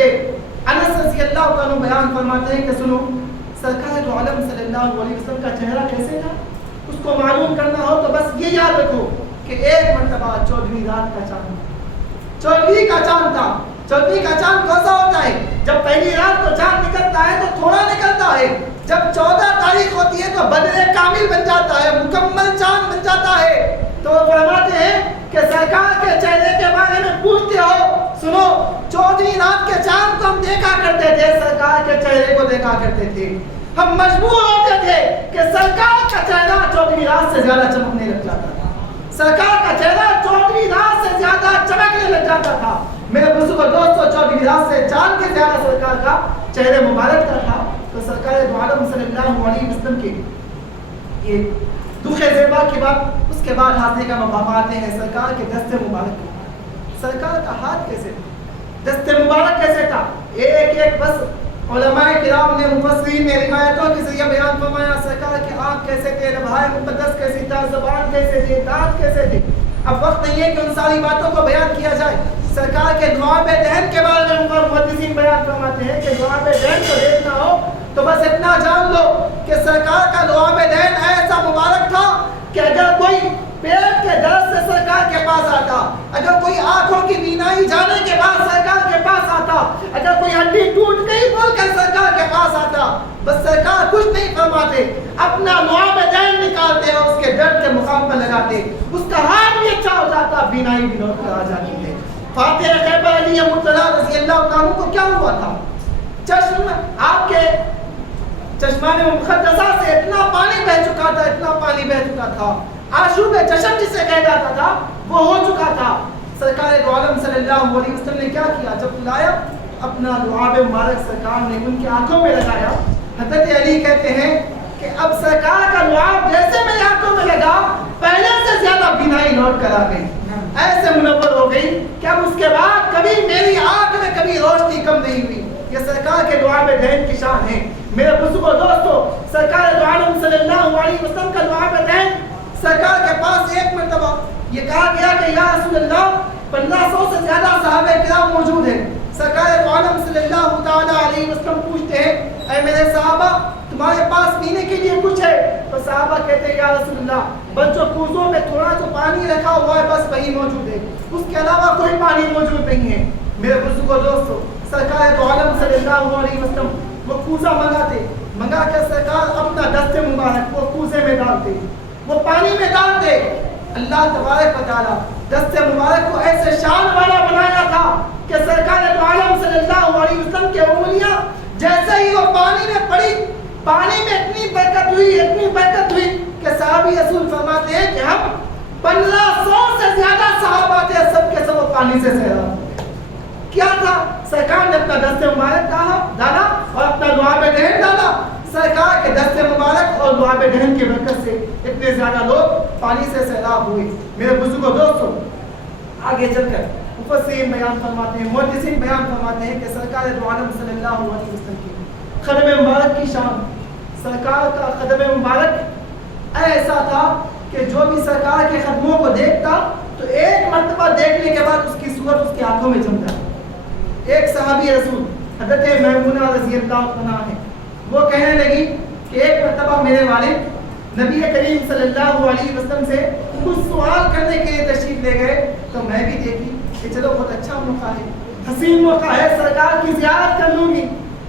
انس رضی اللہ عنہ بیان فرماتے ہیں کہ سنو، سرکار دو عالم صلی اللہ علیہ وسلم کا چہرہ کیسے تھا؟ اس کو معلوم کرنا ہو تو بس یہ یاد رکھو کہ ایک مرتبہ 14ویں رات کا چاند، 14ویں کا چاند تھا۔ 14ویں کا چاند کیسا ہوتا ہے؟ جب پہلی رات کو چاند نکلتا ہے تو تھوڑا نکلتا ہے، جب 14 تاریخ ہوتی ہے تو بدر کامل بن جاتا ہے، مکمل چاند بن جاتا ہے۔ تو وہ فرماتے ہیں کہ سرکار کے چہرے کے بارے میں پوچھتے ہو، سنو 14ویں رات کے چاند کو ہم دیکھا کرتے تھے، سرکار کے چہرے کو دیکھا کرتے تھے، ہم مجبور ہوتے تھے کہ سرکار کا چہرہ 14ویں رات سے زیادہ چمکنے لگ جاتا تھا، سرکار کا چہرہ 14ویں رات سے زیادہ چمکنے لگ جاتا تھا۔ میرے بزرگوں دوستوں، 14ویں رات سے چاند کے زیادہ سرکار کا چہرے مبارک کا تھا۔ تو سرکار دو عالم صلی اللہ علیہ وسلم کے یہ دکھ زیبا کے بعد اس کے بعد حاضر کا مقام آتے ہیں سرکار کے دست مبارک۔ سرکار کا ہاتھ کیسے تھا؟ دست مبارک کیسے تھا؟ ایک ایک بس علماء کرام نے، مفسرین نے روایتوں کے ذریعے بیان فرمایا سرکار کے آنکھ کیسے تھے، لمحہ مقدس کیسی تھا، زبان کیسے تھی، دانت کیسے تھے۔ اب وقت نہیں ہے کہ ان ساری باتوں کو بیان کیا جائے۔ سرکار کے لعاب دہن کے بارے میں محدثین بیان فرماتے ہیں کہ لعاب دہن کو دیکھنا ہو تو بس اتنا جان لو کہ سرکار کا لعاب دہن ایسا مبارک تھا کہ اگر کوئی پیٹ کے درد سے سرکار کے پاس آتا، اگر کوئی آنکھوں کی بینائی جانے کے بعد سرکار کے پاس آتا، اگر کوئی ہڈی ٹوٹ گئی بول کر سرکار کے پاس آتا، بس سرکار کچھ نہیں فرماتے، اپنا لعاب دہن نکالتے اور اس کے درد کے مقام پر لگاتے، اس کا ہاتھ بھی اچھا ہو جاتا، بینائی بھی لوٹ کر آ جاتی ہے۔ فاتح خیبر علی مرتضیٰ رضی اللہ عنہ کو کیا ہوا تھا؟ چشم آپ کے چشمان مقدسہ سے اتنا پانی بہ چکا تھا، اتنا پانی بہ چکا تھا، آشوب چشم جسے کہا جاتا تھا وہ ہو چکا تھا۔ سرکار دو عالم صلی اللہ علیہ وسلم نے کیا کیا؟ جب لایا اپنا لعاب مبارک سرکار نے ان کی آنکھوں میں لگایا۔ حضرت علی کہتے ہیں کہ اب سرکار کا لعاب جیسے میری آنکھوں میں لگا، پہلے سے زیادہ بینائی لوٹ کر آ گئی، ایسے منور ہو گئی کہ اب اس کے بعد کبھی میری آنکھ میں کبھی روشنی کم نہیں ہوئی۔ یہ سرکار کے لعاب دہن کی شان ہے۔ میرے بزرگوں دوستو، سرکار دو عالم صلی اللہ علیہ وسلم کا لعاب دہن سرکار کے پاس ایک مرتبہ یہ کہا گیا کہ یا رسول اللہ 1500 سے زیادہ صحابہ کرام موجود ہیں۔ سرکار دو عالم صلی اللہ تعالی علیہ وسلم پوچھتے ہیں اے میرے صحابہ تمہارے پاس پینے کے لیے کچھ ہے؟ تو صحابہ کہتے ہیں یا رسول اللہ بس جو کوزوں میں تھوڑا جو پانی رکھا ہوا ہے بس وہی موجود ہے، اس کے علاوہ کوئی پانی موجود نہیں ہے۔ میرے بزرگوں دوستو، سرکار دو عالم صلی اللہ علیہ وسلم وہ کوزہ منگا کر سرکار اپنا دست مبارک وہ کوزے میں ڈالتے، وہ پانی میں ڈالتے۔ اللہ تبارک و تعالی دست مبارک کو ایسے شان والا بنایا تھا کہ سرکار دو عالم صلی اللہ علیہ وسلم کے انگلیاں جیسے ہی وہ پانی میں پڑی، پانی میں اتنی برکت ہوئی کہ صحابی رسول فرماتے ہیں کہ ہم 1500 سے زیادہ صحابہ تھے، سب کے سب پانی سے سیراب ہو گئے۔ کیا تھا؟ سرکار نے اپنا دست مبارک ڈالا اور اپنا لعاب دہن ڈالا۔ سرکار کے دست مبارک اور لعاب دہن کی برکت سے اتنے زیادہ لوگ پانی سے سیراب ہوئے۔ میرے بزرگوں دوستوں، آگے چل کر مفسرین بیان فرماتے ہیں، محدثین بیان فرماتے ہیں کہ سرکار دو عالم صلی اللہ علیہ وسلم کی قدم مبارک کی شان، سرکار کا قدم مبارک ایسا تھا کہ جو بھی سرکار کے قدموں کو دیکھتا تو ایک مرتبہ دیکھنے کے بعد اس کی صورت اس کی آنکھوں میں جمتا۔ ایک صحابی رسول حضرت میمونہ رضی اللہ عنہا ہے، وہ کہنے لگی کہ ایک مرتبہ میرے والد نبی کریم صلی اللہ علیہ وسلم سے کچھ سوال کرنے کے لیے تشریف لے گئے، تو میں بھی دیکھی کہ چلو بہت اچھا موقع ہے، حسین موقع ہے، سرکار کی زیارت کر لوں گی۔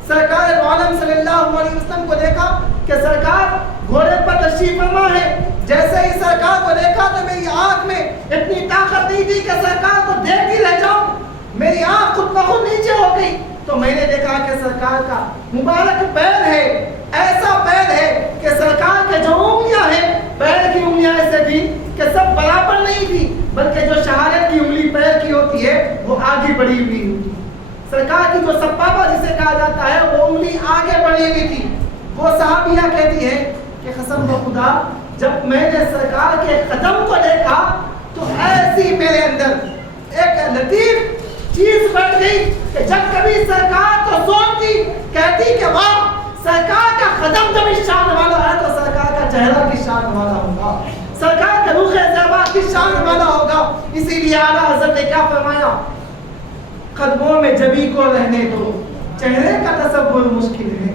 سرکار دو عالم صلی اللہ علیہ وسلم کو دیکھا کہ سرکار گھوڑے پر تشریف فرما ہے، جیسے ہی سرکار کو دیکھا تو میری آنکھ میں اتنی طاقت نہیں تھی کہ سرکار کو دیکھ ہی رہ جاؤں، میری آنکھ خود بخود نیچے ہو گئی۔ تو میں نے دیکھا کہ سرکار کا مبارک پیر ہے، ایسا پیر ہے کہ سرکار کے جو انگلیاں ہیں، پیر کی انگلیاں ایسے تھی کہ سب برابر نہیں تھی، بلکہ جو شہادت کی انگلی پیر کی ہوتی ہے وہ آگے بڑھی ہوئی ہوتی ہے۔ سرکار کی جو سبابہ جسے کہا جاتا ہے وہ انگلی آگے بڑھی ہوئی تھی۔ وہ صحابیہ کہتی ہے کہ قسم خدا جب میں نے سرکار کے قدم کو دیکھا تو ایسی میرے اندر ایک لطیف چیز بڑھ گئی کہ جب کبھی سرکار کو سوچتی کہتی کہ واہ سرکار کا قدم جب اس شان والا ہے تو سرکار کا چہرہ کس شان والا ہوگا, سرکار کا رخ زیبا کس شان والا ہوگا. اسی لیے اعلیٰ حضرت نے کیا فرمایا, قدموں میں جبی کو رہنے دو, چہرے کا تصور مشکل ہے.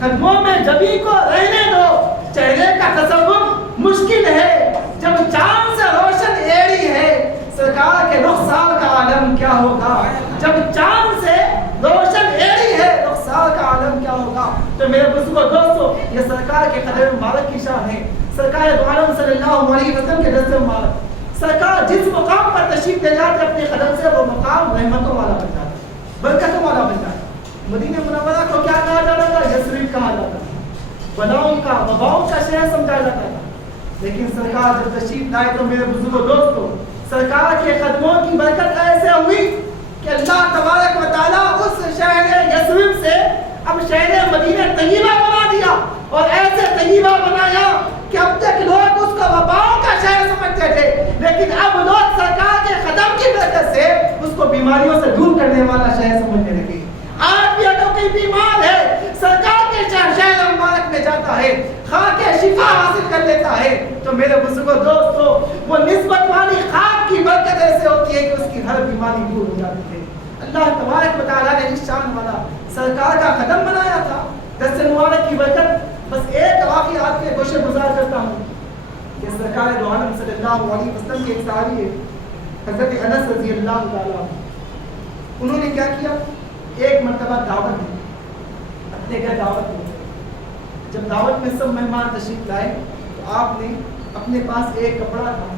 قدموں میں جبی کو رہنے دو, چہرے کا تصور مشکل ہے. جب چاند سے روشن ایڑی ہے سرکار کے رخسار کا عالم کیا ہوگا. جب چاند سے روشن ایڑی ہے رخسار کا عالم کیا ہوگا. تو میرے بزرگوں دوستو یہ سرکار کے قدم مبارک کی شان ہے. سرکار دو عالم صلی اللہ علیہ وسلم کے دست مبارک, سرکار جس مقام پر تشریف لے جاتے اپنے قدم سے وہ مقام رحمتوں والا بن جاتا, برکتوں والا بن جاتا. مدینہ منورہ کو کیا کہا جاتا تھا, یثرب کہا جاتا تھا, بلاؤں کا وباؤں کا شہر سمجھا جاتا تھا. لیکن سرکار جب تشریف لائے تو میرے بزرگوں دوستو سرکار کے قدموں کی برکت ایسے ہوئی کہ اللہ تبارک و تعالیٰ اس شہر یثرب سے اب شہر مدینہ طیبہ بنا دیا, اور ایسے طیبہ بنایا کہ اب تک لوگ اس کو وباؤں کا شہر سمجھتے تھے, لیکن اب لوگ سرکار کے قدم کی برکت سے اس کو بیماریوں سے دور کرنے والا شہر سمجھنے لگے. آج بھی اگر کوئی بیمار ہے سرکار کے شہر مبارک میں جاتا ہے, خاک شفا حاصل کر لیتا ہے. تو میرے بزرگوں دوستو وہ نسبت والی خاک کی برکت ایسے ہوتی ہے کہ اس کی ہر بیماری دور ہو جاتی ہے. اللہ تبارک و تعالیٰ نے اس شان والا سرکار کا قدم بنایا تھا, دست مبارک کی برکت. بس ایک واقعہ آپ کے گوشے گزار کرتا ہوں کہ سرکار دو عالم صلی اللہ علیہ وسلم کے ایک صحابی ہے حضرت انس رضی اللہ تعالیٰ, انہوں نے کیا کیا, ایک مرتبہ دعوت دی, اپنے گھر دعوت دی. جب دعوت میں سب مہمان تشریف لائے تو آپ نے اپنے پاس ایک کپڑا تھا,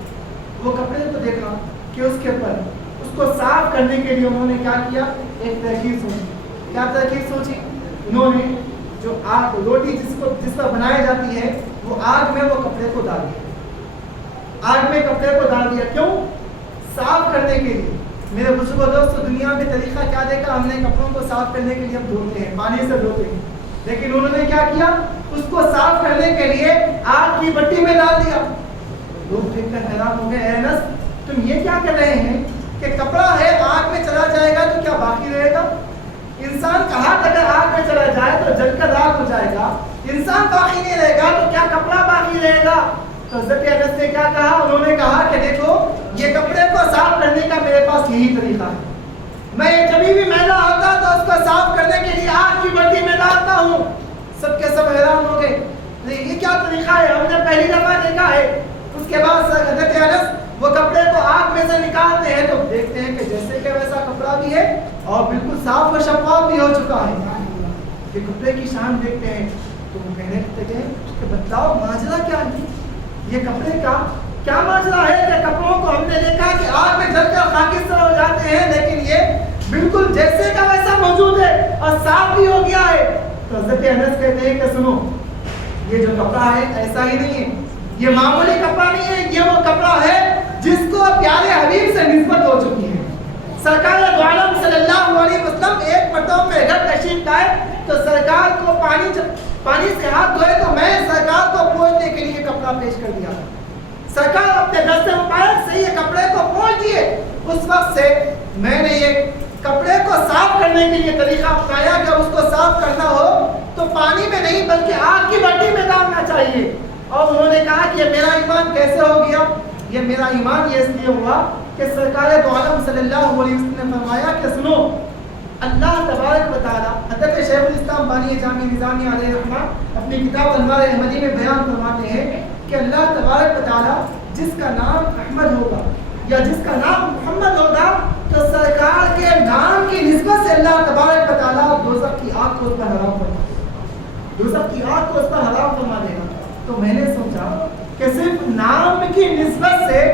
وہ کپڑے کو دیکھا کہ اس کے اوپر اس کو صاف کرنے کے لیے انہوں نے کیا کیا, ایک ترکیب سوچی. کیا ترکیب سوچی, انہوں نے جو آگ روٹی جس پر بنائی جاتی ہے وہ آگ میں وہ کپڑے کو ڈال دیا, آگ میں کپڑے کو ڈال دیا. کیوں, صاف کرنے کے لیے. میرے بزرگوں دوستو دنیا میں طریقہ کیا دیکھا, ہم نے کپڑوں کو صاف کرنے کے لیے ہم دھوتے ہیں, پانی سے دھوتے ہیں, لیکن انہوں نے کیا کیا, اس کو صاف کرنے کے لیے آگ کی بٹی میں ڈال دیا. لوگ دیکھ کر حیران ہو گئے, اے انس تم یہ کیا کر رہے ہیں کہ کپڑا ہے آگ میں چلا جائے گا تو کیا باقی رہے گا. انسان کا ہاتھ اگر آگ میں چلا جائے تو جل کر راکھ ہو جائے گا, انسان باقی نہیں رہے گا تو کیا کپڑا باقی رہے گا. تو حضرت انس نے کیا کہا, انہوں نے کہا کہ دیکھو یہ کپڑے کو صاف کرنے کا میرے پاس یہی طریقہ ہے, میں جب بھی میلا ہوتا تو اس کو صاف کرنے کے لیے آگ کی بٹی میں ڈالتا ہوں. سب کے سب حیران ہو گئے, یہ کیا طریقہ ہے, ہم نے پہلی دفعہ دیکھا ہے. اس کے بعد حضرت انس وہ کپڑے کو آگ میں سے نکالتے ہیں تو دیکھتے ہیں کہ جیسے کہ ویسا کپڑا بھی ہے اور بالکل صاف و شفاف بھی ہو چکا ہے. یہ کپڑے کی شان دیکھتے ہیں تو وہ کہنے لگتے ہیں کہ بتاؤ ماجرا کیا ہے, یہ کپڑے کا کیا ماجرا ہے کہ کپڑوں کو ہم نے دیکھا کہ آگ میں جل کر خاکستر ہو جاتے ہیں لیکن یہ بالکل جیسے کا ویسا موجود ہے اور صاف بھی ہو گیا ہے. تو حضرت انس کہتے ہیں کہ سنو یہ جو کپڑا ہے ایسا ہی نہیں ہے, یہ معمولی کپڑا نہیں ہے, یہ وہ کپڑا ہے جس کو پیارے حبیب سے نسبت ہو چکی ہے. سرکار دو عالم صلی اللہ علیہ وسلم ایک مرتبہ میں گھر تشریف لائے تو سرکار کو پانی سے ہاتھ دھوئے تو میں سرکار کو پوچھنے کے لیے کپڑا پیش کر دیا. سرکار اپنے دست مبارک سے یہ کپڑے کو پوچھ دیے. اس وقت سے میں نے یہ کپڑے کو صاف کرنے کے لیے طریقہ اپنایا کہ اس کو صاف کرنا ہو تو پانی میں نہیں بلکہ آگ کی بٹی میں ڈالنا چاہیے. اور انہوں نے کہا کہ یہ میرا ایمان کیسے ہو گیا, یہ میرا ایمان یہ اس لیے ہوا کہ سرکار دو عالم صلی اللہ علیہ وسلم نے فرمایا کہ سنو اللہ تبارک و تعالی, حضرت شیخ الاسلام بانی جامع نظامی علیہ رحمہ اپنی کتاب انوار احمدی میں بیان فرماتے ہیں کہ اللہ تبارک و تعالی جس کا نام احمد ہوگا یا جس کا نام محمد ہوگا تو سرکار کے نام کی نسبت سے اللہ تبارک و تعالی دوزخ کی آگ کو اس پر حرام فرما دے گا, دوزخ کی آگ کو اس پر حرام فرما دے گا. تو میں نے سوچا کہ صرف نام کی نسبت سے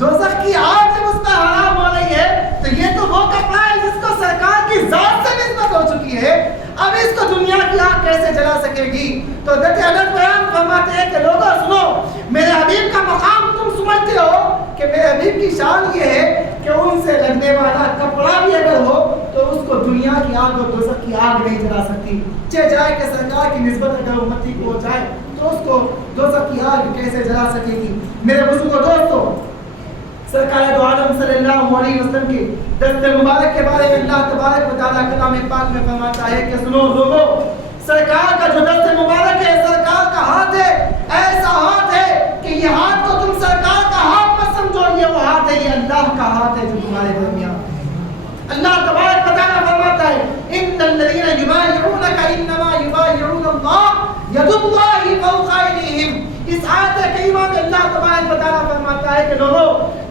دوزخ کی آگ جب اس پر حرام ہو رہی ہے تو یہ تو وہ کپڑا ہے جس کو سرکار کی ذات سے نسبت ہو چکی ہے, اب اس کو دنیا کی آگ کیسے جلا سکے گی. تو حضرت انس بیان فرماتے ہیں کہ لوگوں سنو میرے حبیب کا مقام تم سمجھتے ہو کہ میرے حبیب کی شان یہ ہے کہ ان سے لگنے والا کپڑا بھی اگر ہو تو اس کو دنیا کی آگ اور دوزخ کی آگ نہیں جلا سکتی. چہ جائے کہ سرکار کی نسبت اگر امتی کو ہو جائے تو اس کو دوزخ کی آگ کیسے جلا سکے گی. میرے بزرگوں دوستو، سرکار دو عالم صلی اللہ علیہ وسلم کی دست مبارک کے بارے میں اللہ تبارک و تعالیٰ کلام پاک میں فرماتا ہے کہ سنو لوگو، سرکار کا جو دست مبارک ہے، سرکار کا ہاتھ ہے، ایسا ہاتھ ہے کہ یہ ہاتھ کو تم سرکار کا ہاتھ مت سمجھو، یہ وہ ہاتھ ہے، یہ اللہ کا ہاتھ ہے جو تمہارے درمیان ہے. اللہ تبارک و تعالیٰ فرماتا ہے ان الذین یبایعونک انما یبایعون اللہ ید اللہ فوق ایدیہم. اس آیت کریمہ میں اللہ تبارک و تعالیٰ فرماتا ہے کہ لوگوں،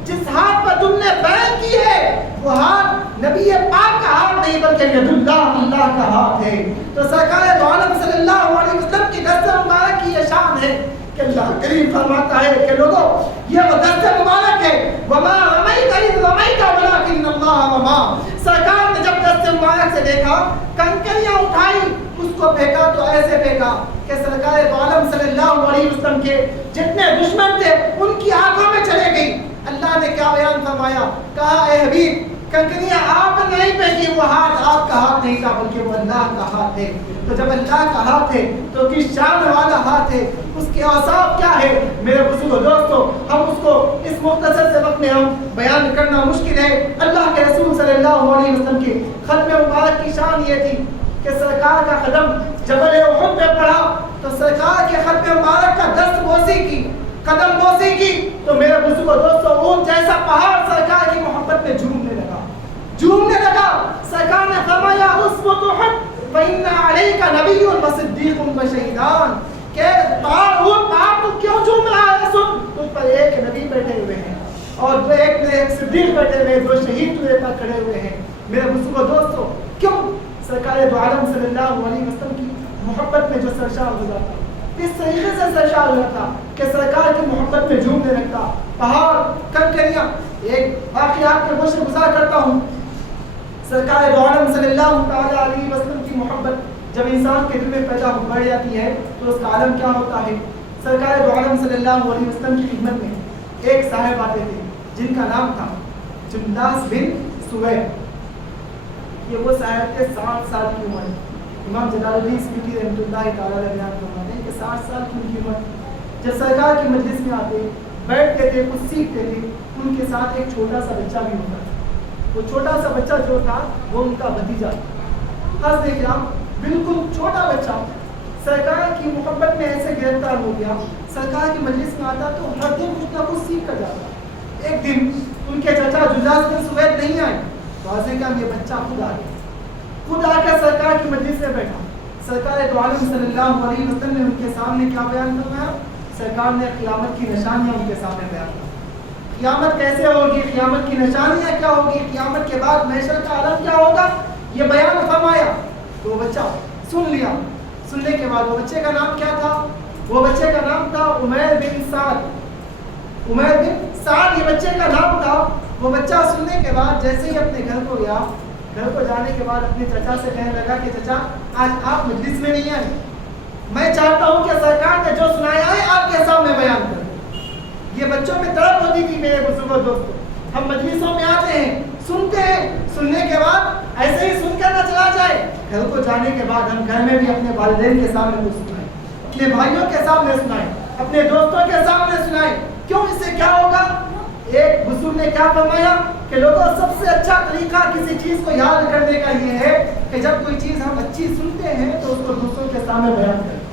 جس ہاتھ پر تم نے بیعت کی ہے وہ ہاتھ نبی پاک کا ہاتھ نہیں بلکہ ید اللہ، اللہ کا ہاتھ ہے. تو سرکار دو عالم صلی اللہ علیہ وسلم کی دست مبارک کی یہ شان ہے کہ اللہ کریم فرماتا ہے کہ لوگوں یہ وہ دست مبارک ہے، وما رمیت اذ رمیت ولکن اللہ رمی. سرکار نے جب دست مبارک سے دیکھا، کنکریاں اٹھائی، اس کو پھینکا تو ایسے پھینکا کہ سرکار دو عالم صلی اللہ علیہ وسلم کے جتنے دشمن تھے ان کی آنکھوں میں چلے گئی. اللہ نے کیا بیان فرمایا؟ کہا اے حبیب، کنکریاں آپ نے نہیں پھینکی، وہ ہاتھ آپ کا ہاتھ نہیں تھا بلکہ وہ اللہ کا ہاتھ ہے. تو جب اللہ کا ہاتھ ہے تو کس شان والا ہاتھ ہے، اس کے اوصاف کیا ہے؟ میرے بزرگوں دوستو، ہم اس کو اس مختصر سے وقت میں ہم بیان کرنا مشکل ہے. اللہ کے رسول صلی اللہ علیہ وسلم کی ختم مبارک کی شان یہ تھی کہ سرکار کا قدم جبل احد پہ پڑا تو سرکار کے ختم مبارک کا دست بوسی کی، قدم بوسی کی تو میرے بزرگوں دوستو اون جیسا پہاڑ سرکار کی محبت میں جھومنے لگا. سرکار نے فرمایا اسبت احد فإن علیک نبی و صدیق و شہیدان. کہ پہاڑ تو کیوں جھوم رہا ہے؟ سن، تجھ پر ایک نبی بیٹھے ہوئے ہیں اور ایک صدیق بیٹھے ہوئے ہیں، دو شہید تجھے پر کھڑے ہوئے ہیں. میرے بزرگوں دوستو، کیوں سرکار دو عالم صلی اللہ علیہ وسلم کی محبت میں جو سرشار ہو جاتا، اس طریقے سے سرشار ہو جاتا کہ سرکار کی محبت میں جھومنے لگتا. پہاڑ، کنکریاں. ایک واقعات کے گوشے گزار کرتا ہوں. سرکار دو عالم صلی اللہ تعالیٰ علیہ وسلم کی محبت جب انسان کے دل میں پیدا بڑھ جاتی ہے تو اس کا عالم کیا ہوتا ہے؟ سرکار دو عالم صلی اللہ علیہ وسلم کی خدمت میں ایک صاحب آتے تھے جن کا نام تھا جنداس بن سویب. یہ وہ صاحب تھے 60 سال کی عمر. امام جلال الدین سیوطی رحمۃ اللہ تعالیٰ علیہ بیان فرماتے ہیں کہ 60 سال کی ان کی عمر. جب سرکار کی مجلس میں آتے، بیٹھتے تھے، کچھ سیکھتے تھے، ان کے ساتھ ایک چھوٹا سا بچہ بھی ہوتا تھا. وہ چھوٹا سا بچہ جو تھا وہ ان کا بھتیجا تھا. کرام بالکل چھوٹا بچہ سرکار کی محبت میں ایسے گرفتار ہو گیا. سرکار کی مجلس میں آتا تو ہر دن کچھ نہ کچھ سیکھ کر جاتا. ایک دن ان کے چچا جنداس بن سویب نہیں آئے تو واضح کہ یہ بچہ خود آ کر سرکار کی مجلس میں بیٹھا. سرکار دو عالم صلی اللہ علیہ وسلم نے ان کے سامنے کیا بیان فرمایا؟ سرکار نے قیامت کی نشانیاں ان کے سامنے بیان کی. قیامت کیسے ہوگی، قیامت کی نشانیاں کیا ہوگی، قیامت کے بعد محشر کا عالم کیا ہوگا، یہ بیان فرمایا. تو وہ بچہ سن لیا. سننے کے بعد وہ بچے کا نام کیا تھا؟ وہ بچے کا نام تھا عمیر بن سعد. عمیر بن سعد یہ بچے کا نام تھا. وہ بچہ سننے کے بعد جیسے ہی اپنے گھر کو گیا، گھر کو جانے کے بعد اپنے چچا سے کہنے لگا کہ چچا آج آپ مجلس میں نہیں آئے، میں چاہتا ہوں کہ سرکار نے جو سنایا ہے آپ کے سامنے بیان کر. یہ بچوں میں تڑپ ہوتی تھی. میرے بزرگوں دوستوں، ہم مجلسوں میں آتے ہیں، سنتے ہیں، سننے کے بعد ایسے ہی سن کر نہ چلا جائے، گھر کو جانے کے بعد ہم گھر میں بھی اپنے والدین کے سامنے کچھ سنائیں، اپنے بھائیوں کے سامنے سنائیں، اپنے دوستوں کے سامنے سنائیں. کیوں؟ اس سے کیا ہوگا؟ ایک بزرگ نے کیا فرمایا کہ لوگوں سب سے اچھا طریقہ کسی چیز کو یاد کرنے کا یہ ہے کہ جب کوئی چیز ہم اچھی سنتے ہیں تو اس کو دوسروں کے سامنے بیان کریں.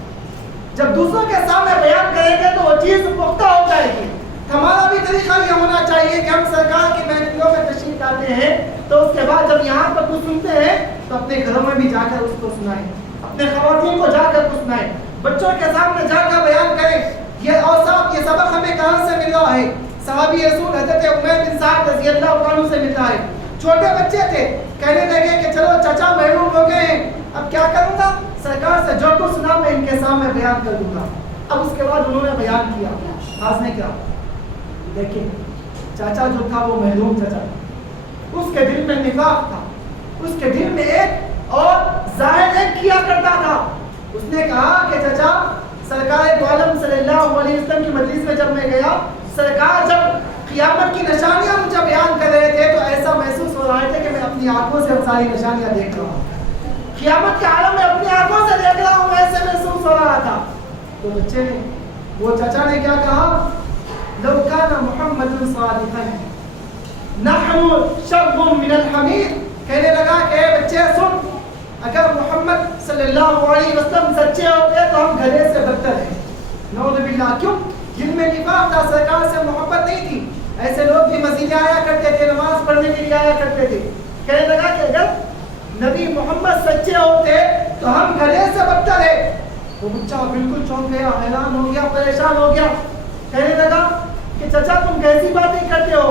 جب دوسروں کے سامنے بیان کریں گے تو وہ چیز پختہ ہو جائے گی. ہمارا بھی طریقہ یہ ہونا چاہیے کہ ہم سرکار کی محفلوں میں تشریف لاتے ہیں تو اس کے بعد جب یہاں پر کچھ سنتے ہیں تو اپنے گھروں میں بھی جا کر اس کو سنائیں، اپنے خواتین کو جا کر کچھ سنائیں، بچوں کے سامنے جا کر بیان کریں. یہ اوصاف، یہ سبق ہمیں کہاں سے مل رہا ہے؟ صحابی رسول حضرت عمیر بن سعد رضی اللہ عنہ سے مل رہا ہے. چھوٹے بچے تھے، کہنے لگے کہ چلو چچا محروم ہو گئے ہیں، اب کیا کروں گا؟ سرکار سے جو کچھ سنا میں ان کے سامنے بیان کر دوں گا. اب اس کے بعد انہوں نے بیان کیا. خاص نے کیا دیکھیں، چاچا جو تھا وہ محروم چچا تھا، اس کے دل میں نفاق تھا، اس کے دل میں ایک اور ظاہر ایک کیا کرتا تھا. اس نے کہا کہ چچا سرکار دو عالم صلی اللہ علیہ وسلم کی مجلس میں جب میں گیا، سرکار جب قیامت کی نشانیاں مجھے بیان کر رہے تھے تو ایسا محسوس ہو رہا تھا کہ میں اپنی آنکھوں سے ساری نشانیاں دیکھ رہا ہوں. قیامت کے عالم میں اپنی آنکھوں سے دیکھ رہا ہوں، ایسے محسوس ہو رہا تھا. تو بچے نے، وہ چچا نے کیا کہا؟ لو کان محمد صادقا نحن شب من الحمیر. کہنے لگا کہ اے بچے سن، اگر محمد صلی اللہ علیہ وسلم سچے ہوتے تو ہم گدھے سے بدتر ہیں. نعوذ باللہ. کیوں؟ جن میں نفاق تھا، سرکار سے محبت نہیں تھی. ایسے لوگ بھی مسجد آیا کرتے تھے، نماز پڑھنے کے لیے آیا کرتے تھے. کہنے لگا کہ اگر نبی محمد سچے ہوتے تو ہم گدھے سے بدتر ہے. وہ بچہ بالکل چونک گیا، حیران ہو گیا، پریشان ہو گیا. کہنے لگا کہ چچا تم کیسی باتیں کرتے ہو؟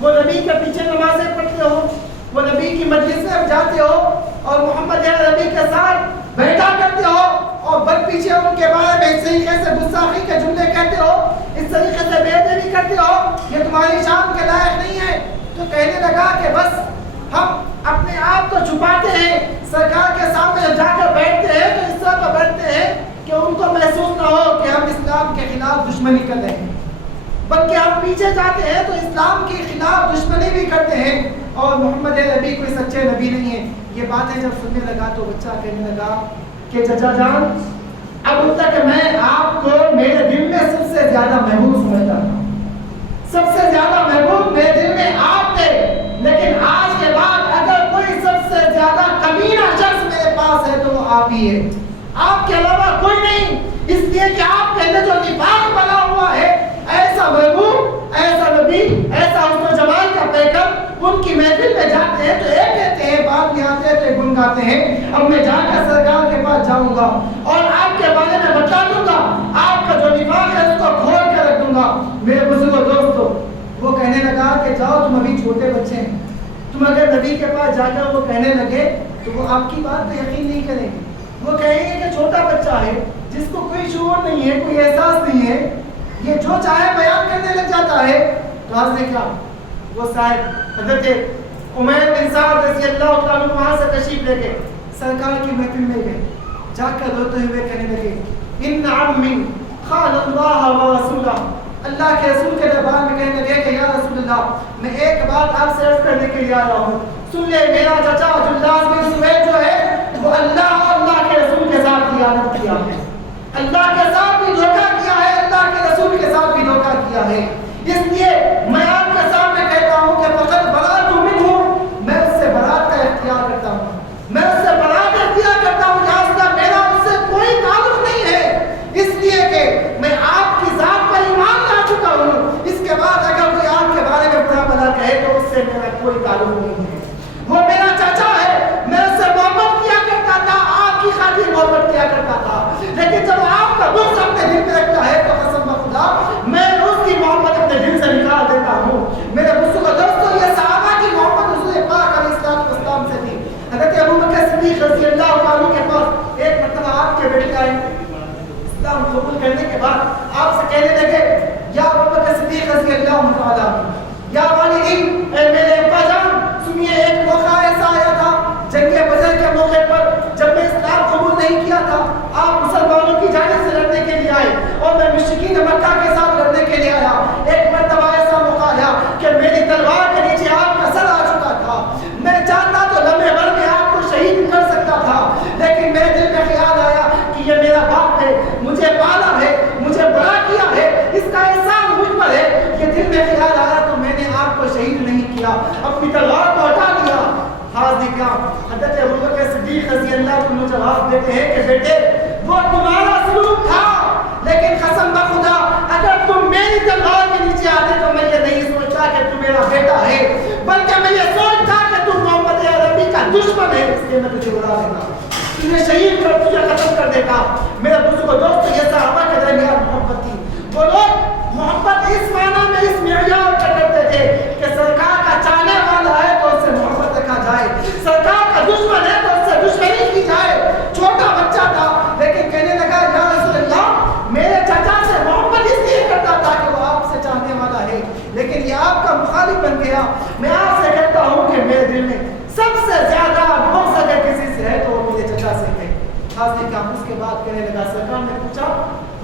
وہ نبی کے پیچھے نمازیں پڑھتے ہو، وہ نبی کی مجلس میں جاتے ہو اور محمد نبی کے ساتھ بیٹھا کرتے ہو اور بل پیچھے ان کے بارے میں اس طریقے سے گستاخی کے جملے کہتے ہو، اس طریقے سے بے ادبی کرتے ہو، یہ تمہاری شان کے لائق نہیں ہے. تو کہنے لگا کہ بس ہم اپنے آپ کو چھپاتے ہیں، سرکار کے سامنے جب جا کر بیٹھتے ہیں تو اس طرح تو بیٹھتے ہیں کہ ان کو محسوس نہ ہو کہ ہم اسلام کے خلاف دشمنی کر رہے ہیں، بلکہ ہم پیچھے جاتے ہیں تو اسلام کے خلاف دشمنی بھی کرتے ہیں اور محمد نبی کوئی سچے نبی نہیں ہے. یہ باتیں جب سننے لگا تو بچہ کہنے لگا کہ چچا جان، اب تک میں آپ کو میرے دل میں سب سے زیادہ محبوب سمجھتا تھا، سب سے زیادہ محبوب میرے دل میں آپ تھے، لیکن آج کے بعد اگر کوئی سب سے زیادہ کمینہ شخص میرے پاس ہے تو وہ آپ ہی ہے، آپ کے علاوہ کوئی نہیں. اس لیے کہ آپ کے اندر جو نفاق بنا ہوا ہے، ایسا محبوب، ایسا نبی، ایسا حسن و جمال کا پیکر، ان کی محفل میں جاتے ہیں تو ایک کہتے ہیں، بعد میں آتے ہیں تو گنگاتے ہیں. اب میں جا کر سرکار کے پاس جاؤں گا اور آپ کے بارے میں بتا دوں گا، آپ کا جو نفاق ہے اس کو کھول کر رکھ دوں گا. میرے بزرگوں دوستو، وہ کہنے لگا کہ جاؤ، تم ابھی چھوٹے بچے ہیں، تم اگر نبی کے پاس جا کر وہ کہنے لگے تو وہ آپ کی بات پہ یقین نہیں کریں گے. وہ کہیں گے کہ چھوٹا بچہ ہے جس کو کوئی شعور نہیں ہے، کوئی احساس نہیں ہے، یہ جو چاہے بیان کرنے لگ جاتا ہے. تو آج سے کیا وہ صاحب حضرت عمیر بن سعد رضی اللہ تعالیٰ عنہ وہاں سے تشریف لے کے سرکار کی محفل میں گئے، جا کر روتے ہوئے کہنے لگے ان عمی خان اللہ و رسولہ. اللہ کے رسول کے دربار میں کہنے لگے کہ یا رسول اللہ، میں ایک بات آپ سے عرض کرنے کے لیے آیا ہوں. سن لے، میرا چچا عبداللہ بن زبیر جو ہے وہ اللہ اور اللہ کے رسول کے ساتھ خیانت کیا ہے، اللہ کے ساتھ بھی دھوکہ کیا ہے، اللہ کے رسول کے ساتھ بھی دھوکہ کیا ہے. اس لیے میں آپ کے سامنے کہتا ہوں کہ فقط برات منہ، میں اس سے برات کا اختیار کرتا ہوں، میں اس سے برات اختیار کرتا ہوں. لہٰذا میرا اس سے کوئی تعلق نہیں ہے، اس لیے کہ میں آپ کی ذات پر ایمان لا چکا ہوں. اس کے بعد اگر کوئی آپ کے بارے میں برا بھلا کہے تو اس سے میرا کوئی تعلق نہیں ہے. وہ میرا چچا ہے، میں اس سے محبت کیا کرتا تھا، آپ کی خاطر محبت کیا کرتا تھا، لیکن جب آپ کا بغض اپنے دل میں رکھتا ہے تو قسم بخدا میں اس کی محبت اپنے دل سے نکال دیتا ہوں. میرے بزرگوں دوستوں، یہ صحابہ کی محبت حضور پاک علیہ السلام سے تھی. حضرت ابوبکر صدیق رضی اللہ عنہ کے پاس ایک مرتبہ آپ کے بیٹے آئے، اسلام قبول کرنے کے بعد آپ سے کہنے لگے یا ابوبکر صدیق رضی اللہ عنہ، یا والدین، اے میرے ابا جان سنیے، ایک موقع ایسا آیا تھا جنگ بدر کے موقع پر جب میں اسلام قبول نہیں کیا تھا، آپ مسلمانوں کی جانب سے لڑنے کے لیے آئے اور میں مشرکین مکہ کے ساتھ لڑنے کے لیے آیا. ایک مرتبہ ایسا موقع آیا کہ میری تلوار کے نیچے آپ کا سر آ چکا تھا، میں چاہتا تو لمحے بھر میں آپ کو شہید کر سکتا تھا، لیکن میرے دل میں خیال آیا کہ یہ میرا باپ ہے، مجھے پالا ہے، مجھے بڑا کیا ہے، اس کا احسان مجھ پر ہے. یہ دل میں خیال آیا تو میں نے آپ کو شہید نہیں کیا، اپنی تلوار کو ہٹا دیا. حضرت ابوبکر صدیق رضی اللہ عنہ جواب دیتے ہیں کہ بیٹے وہ تمہارا سلوک تھا، لیکن قسم بخدا اگر تم میری تلوار کے نیچے آتے تو میں یہ نہیں سوچتا کہ تم میرا بیٹا ہے، بلکہ میں یہ سوچتا کہ تم محمد عربی کا دشمن ہے، اس لیے میں تجھے اڑا دیتا، تجھے شہید کر، تجھے ختم کر دیتا. میرے بزرگوں دوستوں، یہ صحابہ کے درمیان محبت تھی. وہ لوگ محبت اس معنی میں، اس معیار کا کرتے تھے کہ سرکار کا چاہنے والا ہے تو اس سے محبت رکھا جائے، سرکار کا دشمن ہے تو اس سے دشمنی کی جائے. چھوٹا بچہ تھا لیکن کہنے لگا یا رسول اللہ، میرے چچا سے محبت اس لیے کرتا تھا کہ وہ آپ سے چاہنے والا ہے، لیکن یہ آپ کا مخالف بن گیا. میں آپ سے کہتا ہوں کہ میرے دل میں سب سے زیادہ بغض اگر کسی سے ہے تو وہ میرے چچا سے ہے. خاص طور پر اس کے بعد کہنے لگا، سرکار نے پوچھا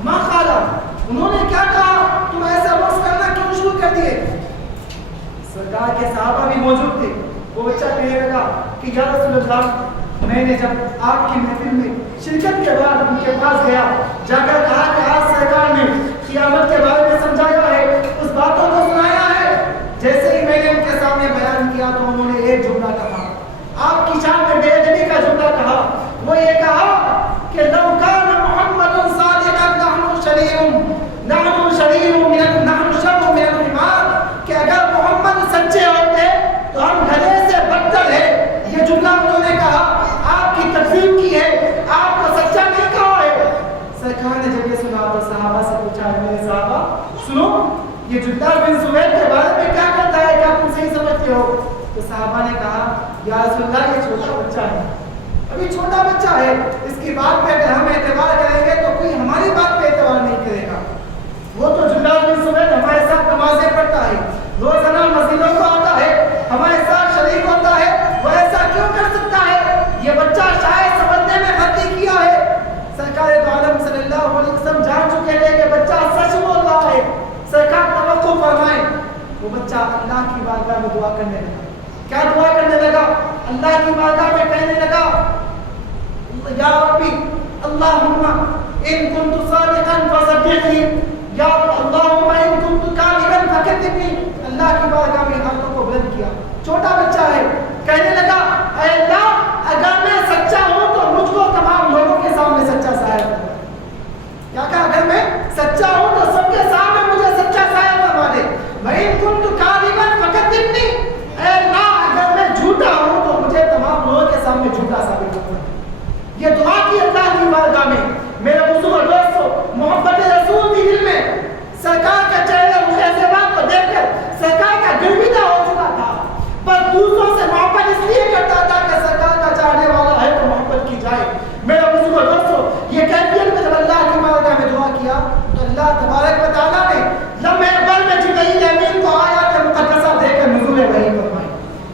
ماں خالہ، انہوں نے کیا کہا، تم ایسا بغض کرنا کیوں شروع کر دیے؟ سرکار کے صحابہ بھی موجود تھے. وہ بچہ کہنے لگا کہ یا رسول اللہ، میں نے جب آپ کی محفل میں شرکت کے بعد ان کے پاس گیا، جا کر کہا کہ آج سرکار نے قیامت کے بارے میں سمجھایا ہے، اس باتوں کو سنایا ہے، جیسے ہی میں نے ان کے سامنے بیان کیا تو انہوں نے ایک جملہ کہا، آپ کی شان میں بے ادبی کا جملہ کہا، وہ یہ کہا کہ لو کان محمد صادقا نحن شریر من الحمار، کہ اگر محمد سچے ہوتے تو ہم گدھے سے بدتر ہے۔ یہ جملہ انہوں نے کہا، آپ کی تکذیب کی ہے، آپ کو سچا نہیں کہا ہے۔ سرکار نے جب یہ سنا تو صحابہ سے پوچھا، میرے صحابہ سنو، یہ جدہ بن زبیر کے بارے میں کیا کرتا ہے، کیا تم صحیح سمجھتے ہو؟ تو صحابہ نے کہا، یا رسول اللہ یہ چھوٹا بچہ ہے، ابھی چھوٹا بچہ ہے، اس کی بات پہ اگر ہم اعتبار کریں گے تو کوئی ہماری بات پہ اعتبار نہیں کرے گا۔ وہ تو جدہ بن زبیر ہمارے ساتھ نمازیں پڑھتا ہے، روزانہ مسجدوں کو آتا ہے، ہمارے ساتھ شریک ہوتا ہے، وہ ایسا کیوں کر سکتا ہے؟ یہ بچہ شاید سمجھنے میں غلطی کیا ہے۔ سرکار دو عالم صلی اللہ علیہ وسلم جان چکے تھے کہ بچہ سچ بول رہا ہے۔ سرکار توقع فرمائیں، وہ بچہ اللہ کی بارگاہ میں دعا کرنے لگا۔ کیا دعا کرنے لگا؟ اللہ کی بارگاہ میں کہنے لگا، یا ربی اللہم ان کنت صادقا فصدقنی، یا اللہم ان کنت کاذبا فکذبنی۔ اللہ کی بارگاہ میں ہاتھوں کو بلند کیا، چھوٹا بچہ ہے، کہنے لگا، اے اللہ اگر میں سچا ہوں تو مجھ کو تمام لوگوں کے سامنے سچا ظاہر کر۔ کیا کہا؟ اگر میں سچا ہوں تو سب کے سامنے مجھے سچا ظاہر کروا دے۔ وَإِن كُنتُ كَاذِبًا فَكَذِّبْنِي، اے اللہ اگر میں جھوٹا ہوں تو مجھے تمام لوگوں کے سامنے جھوٹا ثابت کر۔ یہ دعا کی اللہ کی بارگاہ میں۔ میرے بزرگ دوستو، محبت رسول کی دل میں، سرکار کے چہرے مخیزبات کو دیکھ کر سرکار کا گرویدہ ہو چکا تھا، پر دوسروں سے محبت اس لیے کرتا تھا کہ سرکار کا چاہنے والا ہے تو محبت کی جائے۔ میرے بزرگ دوستو، یہ کیفیت میں جب اللہ کی بارگاہ میں دعا کیا تو اللہ تبارک و تعالیٰ نے لمحے بھر میں جبرائیل امین کو آیات مقدسہ دے کر نزول وحی فرمائی۔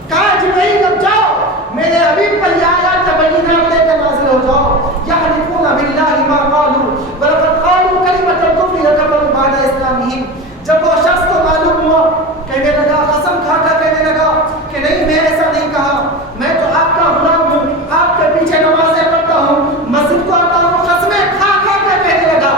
کہا جبرائیل اب جاؤ، میرے حبیب پر یہ آیات بینات لے کر نازل ہو جاؤ۔ یحلفون باللہ ما قالوا ولقد قالوا کلمۃ الکفر وکفروا بعد اسلامہم۔ جب وہ شخص کو معلوم ہوا، کہنے لگا، قسم کھا کر کہنے لگا کہ نہیں میں ایسا نہیں کہا، میں تو آپ کا غلام ہوں، آپ کے پیچھے نمازیں پڑھتا ہوں، مسجد کو آتا ہوں، قسمیں کھا کھا کر کہنے لگا۔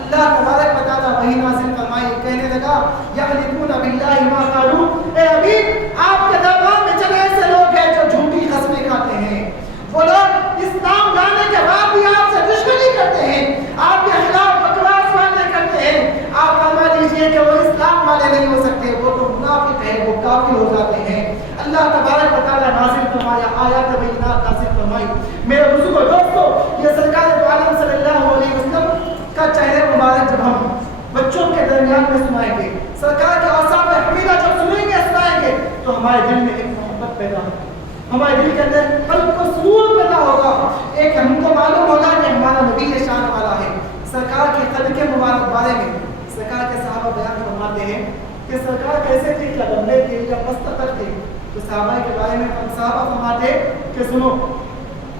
اللہ تبارک و تعالیٰ وحی نازل فرمائی، کہنے لگا، یحلفون باللہ ما قالوا، اے حبیب آپ کے دربار میں چلے ایسے لوگ ہیں جو جھوٹی قسمیں کھاتے ہیں، وہ لوگ اسلام لانے کے بعد بھی آپ سے دشمنی کرتے ہیں، آپ کے خلاف بکواس باتیں کرتے ہیں۔ آپ فرما دیجئے کہ وہ اسلام والے نہیں ہو سکتے، وہ تو منافق ہیں، وہ کافر ہو جاتے ہیں۔ اللہ تبارک و تعالیٰ نازل فرمایا، آیات بینات نازل فرمائی۔ میرے بزرگو دوستو، یہ سرکار دو عالم صلی اللہ علیہ وسلم کا چہرے مبارک جب ہم بچوں کے درمیان میں سنائیں گے، سرکار کے اوصاف حمیدہ جب سنیں گے سنائیں گے تو ہمارے دل میں ایک محبت پیدا ہوگی، ہمارے دل کے اندر قلب کو سرور پیدا ہوگا، ایک ہم کو معلوم ہوگا کہ ہمارا نبی یہ شان والا ہے۔ سرکار کے قد کے مبارک بارے میں سرکار کے صحابہ بیان فرماتے ہیں کہ سرکار کیسے تھے، کیا لمبے تھے یا پست تر تھے؟ تو صحابہ کے بارے میں ہم صحابہ فرماتے کہ سنو،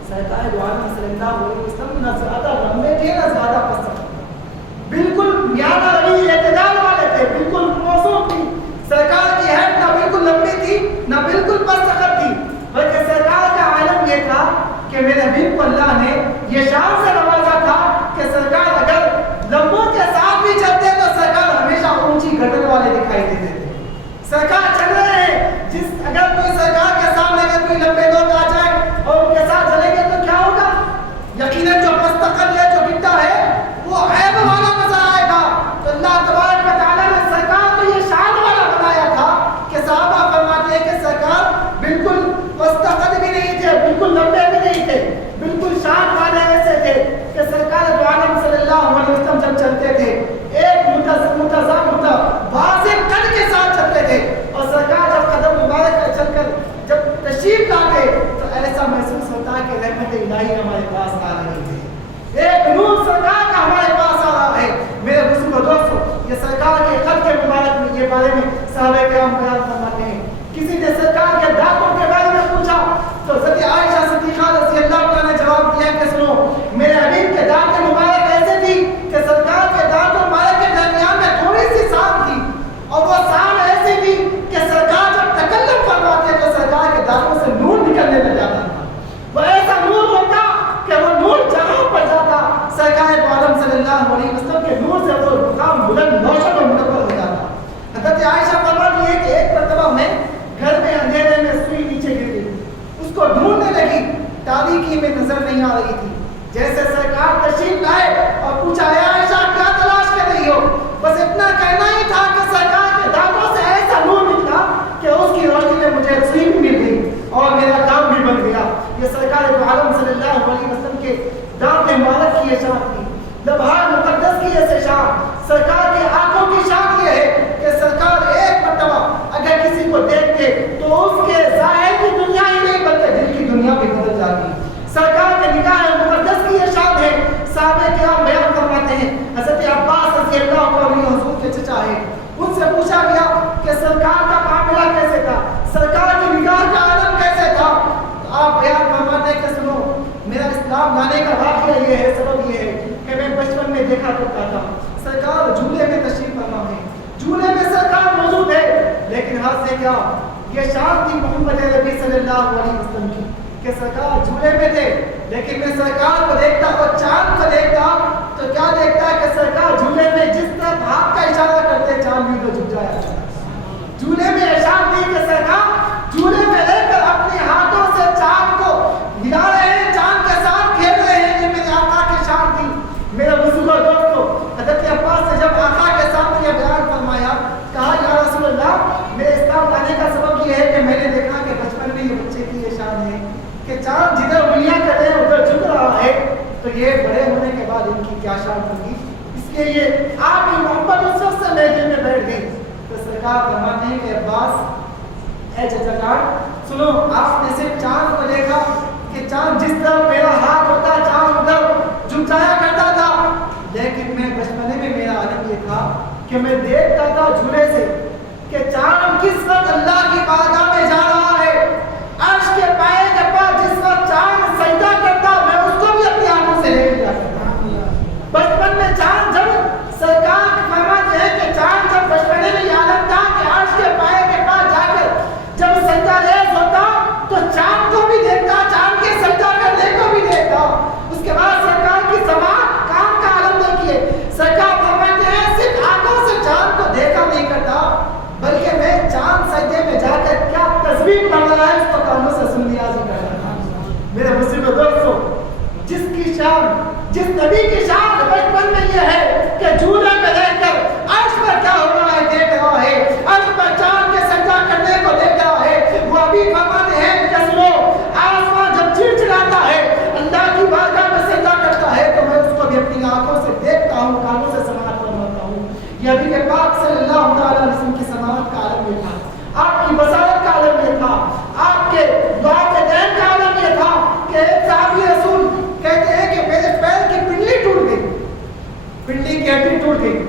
سرکار دو عالم صلی اللہ علیہ وسلم نہ زیادہ لمبے تھے نہ زیادہ پست تر، بالکل میانہ روی اعتدال والے تھے، بالکل موزون تھی۔ سرکار کی ہیٹ نہ بالکل لمبی تھی نہ بالکل پست تر تھی، بلکہ سرکار کا عالم یہ تھا کہ میرے حبیب کو اللہ نے یہ شان سے نوازا تھا کہ سرکار اگر لمبوں کے ساتھ بھی چلتے تو سرکار ہمیشہ اونچی گردن والے دکھائی دیتے تھے۔ سرکار چل رہے ہیں، جس اگر کوئی سرکار کے سامنے اگر کوئی لمبے لوگ آ جائیں اور ان کے ساتھ چلیں گے تو کیا ہوگا؟ یقیناً جو مستقل ہے، جو گڈھا ہے، وہ عیب والا نظر آئے گا۔ تو اللہ تبارک و تعالیٰ نے سرکار کو یہ شان والا بنایا تھا کہ صحابہ فرماتے ہیں کہ سرکار بالکل مستقل بھی نہیں تھے، بالکل لمبے بھی نہیں تھے، بالکل شان والے ایسے تھے کہ سرکار دو عالم صلی اللہ علیہ وسلم جب چلتے تھے ایک واضح قد کے ساتھ چلتے تھے، اور سرکار جب قدم مبارک پر چل کر جب تشریف لاتے تو ایسا محسوس ہوتا ہے کہ رحمت الہی ہمارے پاس آ رہی ہے، ایک نور سرکار کا ہمارے پاس آ رہا ہے۔ میرے بزرگو دوستو، یہ سرکار کے قد کے مبارک میں یہ بارے میں صحابہ کرام بیان فرماتے ہیں۔ کسی نے سرکار کے دانتوں کے بارے میں پوچھا تو حضرت عائشہ صدیقہ رضی اللہ عنہا نے جواب دیا کہ سنو، میرے حبیب کے دانت مبارک ایسے تھی کہ سرکار کے دانت مبارک کے درمیان میں تھوڑی سی سانس تھی، اور وہ سانس ایسی تھی کہ سرکار جب تکلم فرماتے تو سرکار کے دانتوں سے نور نکلنے لگ جاتا تھا، وہ ایسا نور سرکار کی آنکھوں کی شان یہ ہے کہ سرکار ایک مرتبہ اگر کسی کو دیکھتے تو اس کے ظاہر کی دنیا ہی نہیں بلکہ دل کی دنیا بھی بدل جاتی. سرکار کے نگاہ مقدس کی یہ شان ہے. صحابہ کرام بیان فرماتے ہیں حضرت عباس رضی اللہ عنہ حضور کے چچا ہے, ان سے پوچھا گیا کہ سرکار کا معاملہ کیسے تھا, سرکار کی نگاہ کا عالم کیسے تھا. آپ بیان فرماتے ہیں کہ سنو, میرا اسلام لانے کا واقعہ یہ ہے, سبب یہ ہے کہ میں بچپن میں دیکھا کرتا تھا سرکار جھولے میں تشریف فرما ہے, جھولے میں سرکار موجود ہے, لیکن ہاتھ سے کیا یہ شان تھی محمد نبی صلی اللہ علیہ وسلم کی کہ سرکار جھولے میں تھے, لیکن میں سرکار کو دیکھتا اور چاند کو دیکھتا تو کیا دیکھتا ہے کہ سرکار جھولے میں جس طرح ہاتھ کا اشارہ کرتے چاند بھی تو جھک جایا. جھولے میں اشارہ تھی کہ سرکار جھولے میں لے کر اپنے ہاتھوں سے چاند کو ہلا رہے ہیں, چاند کے ساتھ کھیل رہے ہیں. یہ میرے آقا کی شان تھی. میرے بزرگوں دوستوں, حضرت عباس نے جب آقا کے سامنے یہ بیان فرمایا, کہا یا رسول اللہ, میرے اسلام لانے کا سبب یہ ہے کہ میں نے دیکھا کہ بچپن میں یہ بچے کی یہ شان ہے کہ چاند جدھر انگلیاں کرتے ہیں ادھر جھک رہا ہے, تو یہ بڑے ہونے کے بعد ان کی کیا شان ہوگی. اس لیے یہ آپ کی محبت اس وقت سے میرے دل میں بیٹھ گئی. تو سرکار فرماتے ہیں کہ عباس اے چچا جان سنو, آپ نے صرف چاند کو دیکھا کہ چاند جس طرح میرا ہاتھ ہوتا چاند ادھر جھک جایا کرتا تھا, لیکن میں بچپنے میں میرا عالم یہ تھا کہ میں دیکھتا تھا جھولے سے کہ چاند کس وقت اللہ کی بارگاہ میں جا رہا ہے. عرش کے پائے کے پاس جس وقت چاند سجدہ کرتا, میں اس کو بھی اپنی آنکھوں سے دیکھ لیا کرتا. بچپن میں چاند جب سرکار فرماتے ہیں کہ چاند جب بچپنے میں یہ عالم تھا کہ عرش کے پائے کے پاس جا کر جب سجدہ ریز ہوتا تو چاند کو بھی دیکھتا, چاند کے سجدہ کرنے کو بھی دیکھتا. اس کے بعد سرکار کی زبان کام کا عالم دیکھیے, سرکار فرماتے ہیں صرف آنکھوں سے چاند کو دیکھا نہیں کرتا, بلکہ میں چاند سجدے میں جا کر کیا تصویر پڑھ رہا ہے اس کو کانوں سے سن لیا جی کرتا تھا. میرے بزرگوں دوستوں, جس کی شان, جس نبی کی شان بچپن میں یہ ہے کہ جھولے میں رہ کر عرش پر کیا ہو رہا ہے دیکھ رہا ہے, عرش پر چاند کے سجدہ کرنے کو دیکھ رہا ہے. وہ ابھی فرماتے ہیں کہ سنو, آسمان جب چڑچڑاتا ہے اللہ کی بارگاہ میں سجدہ کرتا ہے تو میں اس کو بھی اپنی آنکھوں سے دیکھتا ہوں, کانوں سے سماعت فرماتا ہوں. یہ ابھی کے پاک صلی اللہ تعالیٰ علیہ وسلم کی سماعت کا عالم یہ تھا, آپ کی بصارت کا عالم یہ تھا, آپ کے دعا کے دین کا عالم یہ تھا کہ ایک صحابی رسول کہتے ہیں کہ میرے پیر کی پنڈلی ٹوٹ گئی, پنڈلی کی ہڈی ٹوٹ گئی.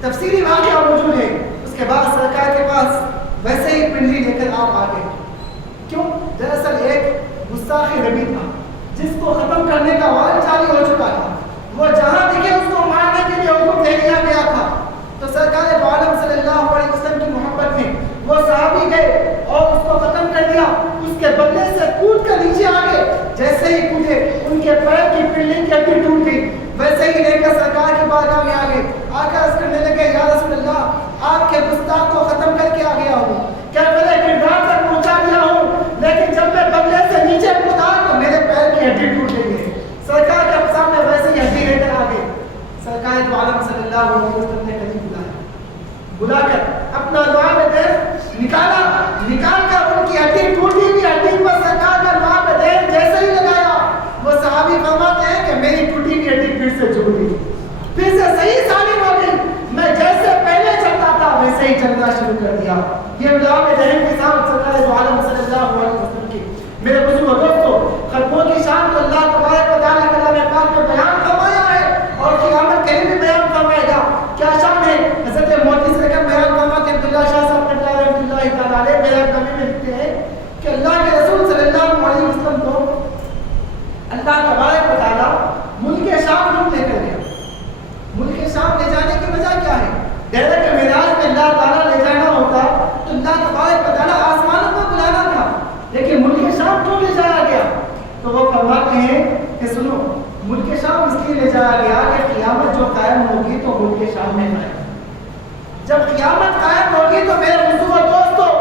تفصیلی واقعہ موجود ہے. اس کے بعد سرکار کے پاس ویسے ہی پنڈلی لے کر آپ آ گئے. کیوں؟ دراصل ایک گستاخ نبی تھا جس کو ختم کرنے کا وعدہ جاری ہو چکا تھا. وہ جہاں دکھے اس کو مارنے کے لیے حکم دے دیا گیا تھا. تو سرکار دو عالم صلی اللہ علیہ وسلم کی محبت میں وہ صحابی گئے اور اس کو ختم کر دیا. اس کے بدلے سے کود کر نیچے آ گئے. جیسے ہی کودے ان کے پیر کی پنڈلی کی ہڈی ٹوٹ گئی. ویسے ہی لے کر سرکار کی بارگاہ میں آ گئے. آ کر عرض کرنے لگے یا رسول اللہ, آپ کے گستاخ کو ختم کر کے آ گیا ہوں, کیا میرے کردار تک پہنچا دیا ہوں, لیکن جب میں بدلے سے نیچے کودا تو میرے پیر کی ہڈی ٹوٹ گئی ہے. سرکار کے سامنے ویسے ہی ہڈی لے کر آ گئے. سرکار دو عالم صلی اللہ علیہ وسلم نے قریب بلا کر اپنا دعا میں دے نکال کر ان کی ہڈی ٹوٹی ہوئی ہڈی پر سرکار کا دعا میں دے جیسے ہی لگایا, وہ صحابی فرماتے ہیں کہ میری ٹوٹی ہوئی ہڈی پھر سے جڑ گئی, پھر سے صحیح سالم ہو گئی. میں جیسے پہلے چلتا تھا ویسے ہی چلنا شروع کر دیا. یہ دعا میں دہن کے ساتھ سرکار دو عالم صلی اللہ علیہ وسلم کی. میرے بزرگوں دوستوں, ختموں کی شان تو اللہ تبارک و تعالیٰ کلام پاک میں بیان فرمایا ہے اور قیامت کے لیے بھی بیان فرمائے گا. کیا شان ہے؟ حضرت موتی سے لیکن بیان فرماتے عبداللہ شاہ صاحب رحمۃ اللہ تعالیٰ علیہ میرے نبی میں لکھتے ہیں کہ اللہ کے رسول صلی اللہ علیہ وسلم کو اللہ تبارک و تعالیٰ ملک شام کیوں لے کر گیا. ملک شام لے جانے کی وجہ کیا ہے؟ ڈائریکٹ معراج میں اللہ تعالیٰ لے جانا ہوتا تو اللہ تبارک و تعالیٰ آسمانوں کو بلانا تھا, لیکن ملک شام کیوں لے جایا گیا؟ تو وہ فرماتے ہیں کہ سنو, ملک شام اس لیے لے جایا گیا کہ قیامت جو قائم ہوگی تو ملک شام میں قائم. جب قیامت قائم ہوگی تو میرے بزرگوں دوستوں,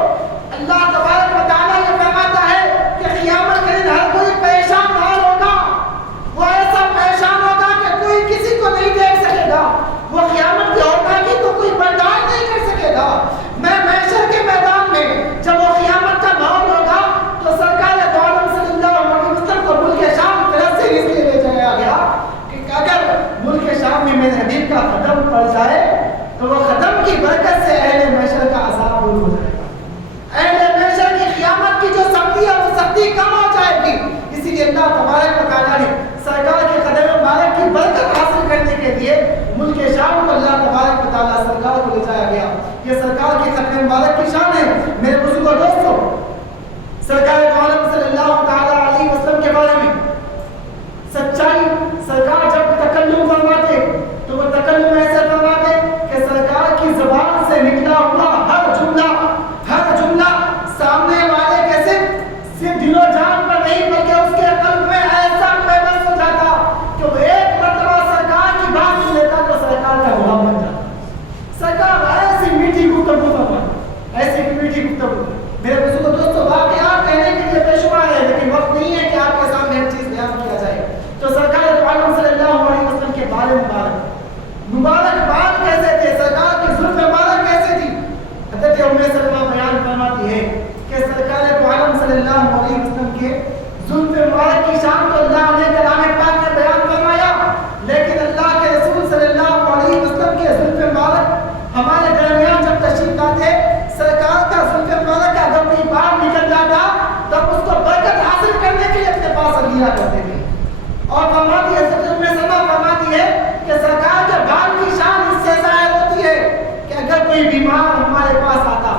اللہ تبارک و تعالیٰ یہ فرماتا ہے کہ قیامت کے دن ہر کوئی پریشان حال ہوگا. وہ ایسا پریشان ہوگا کہ کوئی کسی کو نہیں دیکھ سکے گا. وہ قیامت کی ہوگا کی تو کوئی برداشت نہیں کر سکے گا. میں محشر کے میدان میں جب وہ قیامت کا ماحول ہوگا تو سرکار دو عالم صلی اللہ علیہ وسلم کو ملک شام طرف سے اس لیے لے جایا گیا کہ اگر ملک شام میں میرے حبیب کا قدم پڑ کی برکت سے اہل محشر کا عذاب دور ہو جائے گا. اہل محشر کی قیامت کی جو سختی ہے وہ سختی کم ہو جائے گی. اسی لیے اللہ تبارک و تعالیٰ نے سرکار کے قدم مبارک کی برکت حاصل کرنے کے لیے ملک شام کو اللہ تبارک و تعالیٰ سرکار کو لے جایا گیا. یہ سرکار کے قدم مبارک کی شان ہے. میرے بزرگوں دوستوں، سرکار عالم صلی اللہ تعالیٰ علیہ وسلم کے بارے میں سچائی، سرکار جب تکلم فرماتے تو وہ تکلم ایسے فرماتے کہ سرکار کی زبان سے نکلا ہوا ہر جملہ سامنے والے کے صرف دل و جان پر نہیں بلکہ اس کے قلب میں ایسا پیوست ہو جاتا کہ وہ ایک مرتبہ سرکار کی بات سن لیتا تو سرکار کا غلام بن جاتا. سرکار ایسی میٹھی گفتگو فرماتے، ایسی میٹھی گفتگو. میرے بزرگوں دوستوں، واقعات کہنے کے لیے بے شمار ہے لیکن وقت نہیں ہے کہ آپ کے سامنے ہر چیز بیان کیا جائے. تو سرکار عالم صلی اللہ علیہ وسلم کے بارے مبارک بات کیسے تھے، سرکار کی زلف مبارک کیسے تھی. حضرت ام سلمہ بیان فرماتی ہے کہ سرکار عالم صلی اللہ علیہ وسلم کے زلف مبارک کی شان کو اللہ نے کلام پاک میں بیان فرمایا، لیکن اللہ کے رسول صلی اللہ علیہ وسلم کے زلف مبارک ہمارے درمیان جب تشریف لاتے، سرکار کا زلف مبارک اگر کوئی بات نکل جاتا تب اس کو برکت حاصل کرنے کے لیے اپنے پاس لیا کرتے تھے. اور فرماتی ہے حضرت ام سلمہ فرماتی ہے کہ سرکار کے بال کی شان اس سے ظاہر ہوتی ہے کہ اگر کوئی بیمار ہمارے پاس آتا،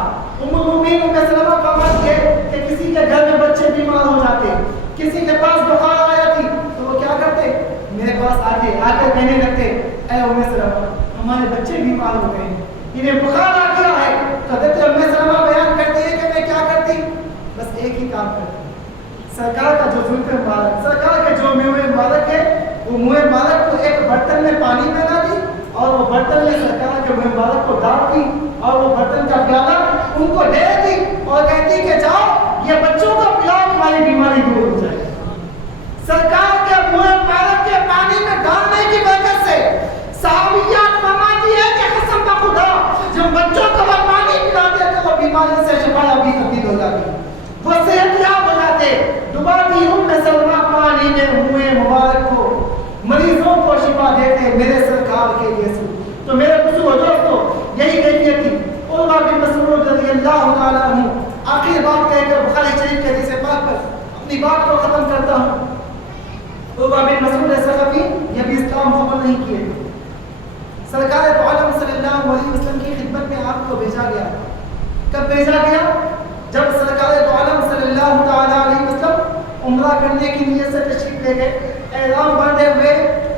ام المؤمنین ام سلمہ فرماتی ہے کہ کسی کے گھر میں بچے بیمار ہو جاتے، کسی کے پاس بخار آ جاتی تو وہ کیا کرتے، میرے پاس آ کر کہنے لگتے، اے ام سلمہ ہمارے بچے بیمار ہو گئے، انہیں بخار آ گیا ہے. تو حضرت ام سلمہ بیان کرتی ہے کہ میں کیا کرتی، بس ایک ہی کام کرتی، سرکار کا جو زلف مبارک، سرکار کے جو منہ مبارک ہے وہ منہ مبارک کو ایک برتن میں پانی میں ڈال دی اور وہ برتن میں سرکار کے منہ مبارک کو ڈال دی اور وہ برتن کا پیالہ ان کو دے دی اور کہتی کہ جاؤ یہ بچوں کو پلاؤ، تمہاری بیماری دور ہو جائے. سرکار کے منہ مبارک کے پانی میں ڈالنے کی برکت سے صحابیات فرماتی ہے کہ قسم خدا جب بچوں کو وہ پانی پلاتے تو وہ بیماری سے شفا یابی تبدیل ہو جاتی، وہ صحت یاب ہو جاتے. ڈباتی ام سلمہ پانی میں منہ مبارک کو مریضوں کو شفا دیتے میرے سرکار کے یسوع. تو میرے بزرگوں دوستوں، یہی کیفیت تھی. عروہ بن مسعود رضی اللہ تعالیٰ عنہ آخر بات کہہ کر بخاری شریف کے حدیث پاک پر اپنی بات کو ختم کرتا ہوں. عروہ بن مسعود ثقفی یہ بھی اسلام قبول نہیں کیے. سرکار عالم صلی اللہ علیہ وسلم کی خدمت میں آپ کو بھیجا گیا. کب بھیجا گیا؟ جب سرکار عالم صلی اللہ تعالیٰ علیہ وسلم عمرہ کرنے کی نیت سے تشریف لے گئے، احرام باندھے ہوئے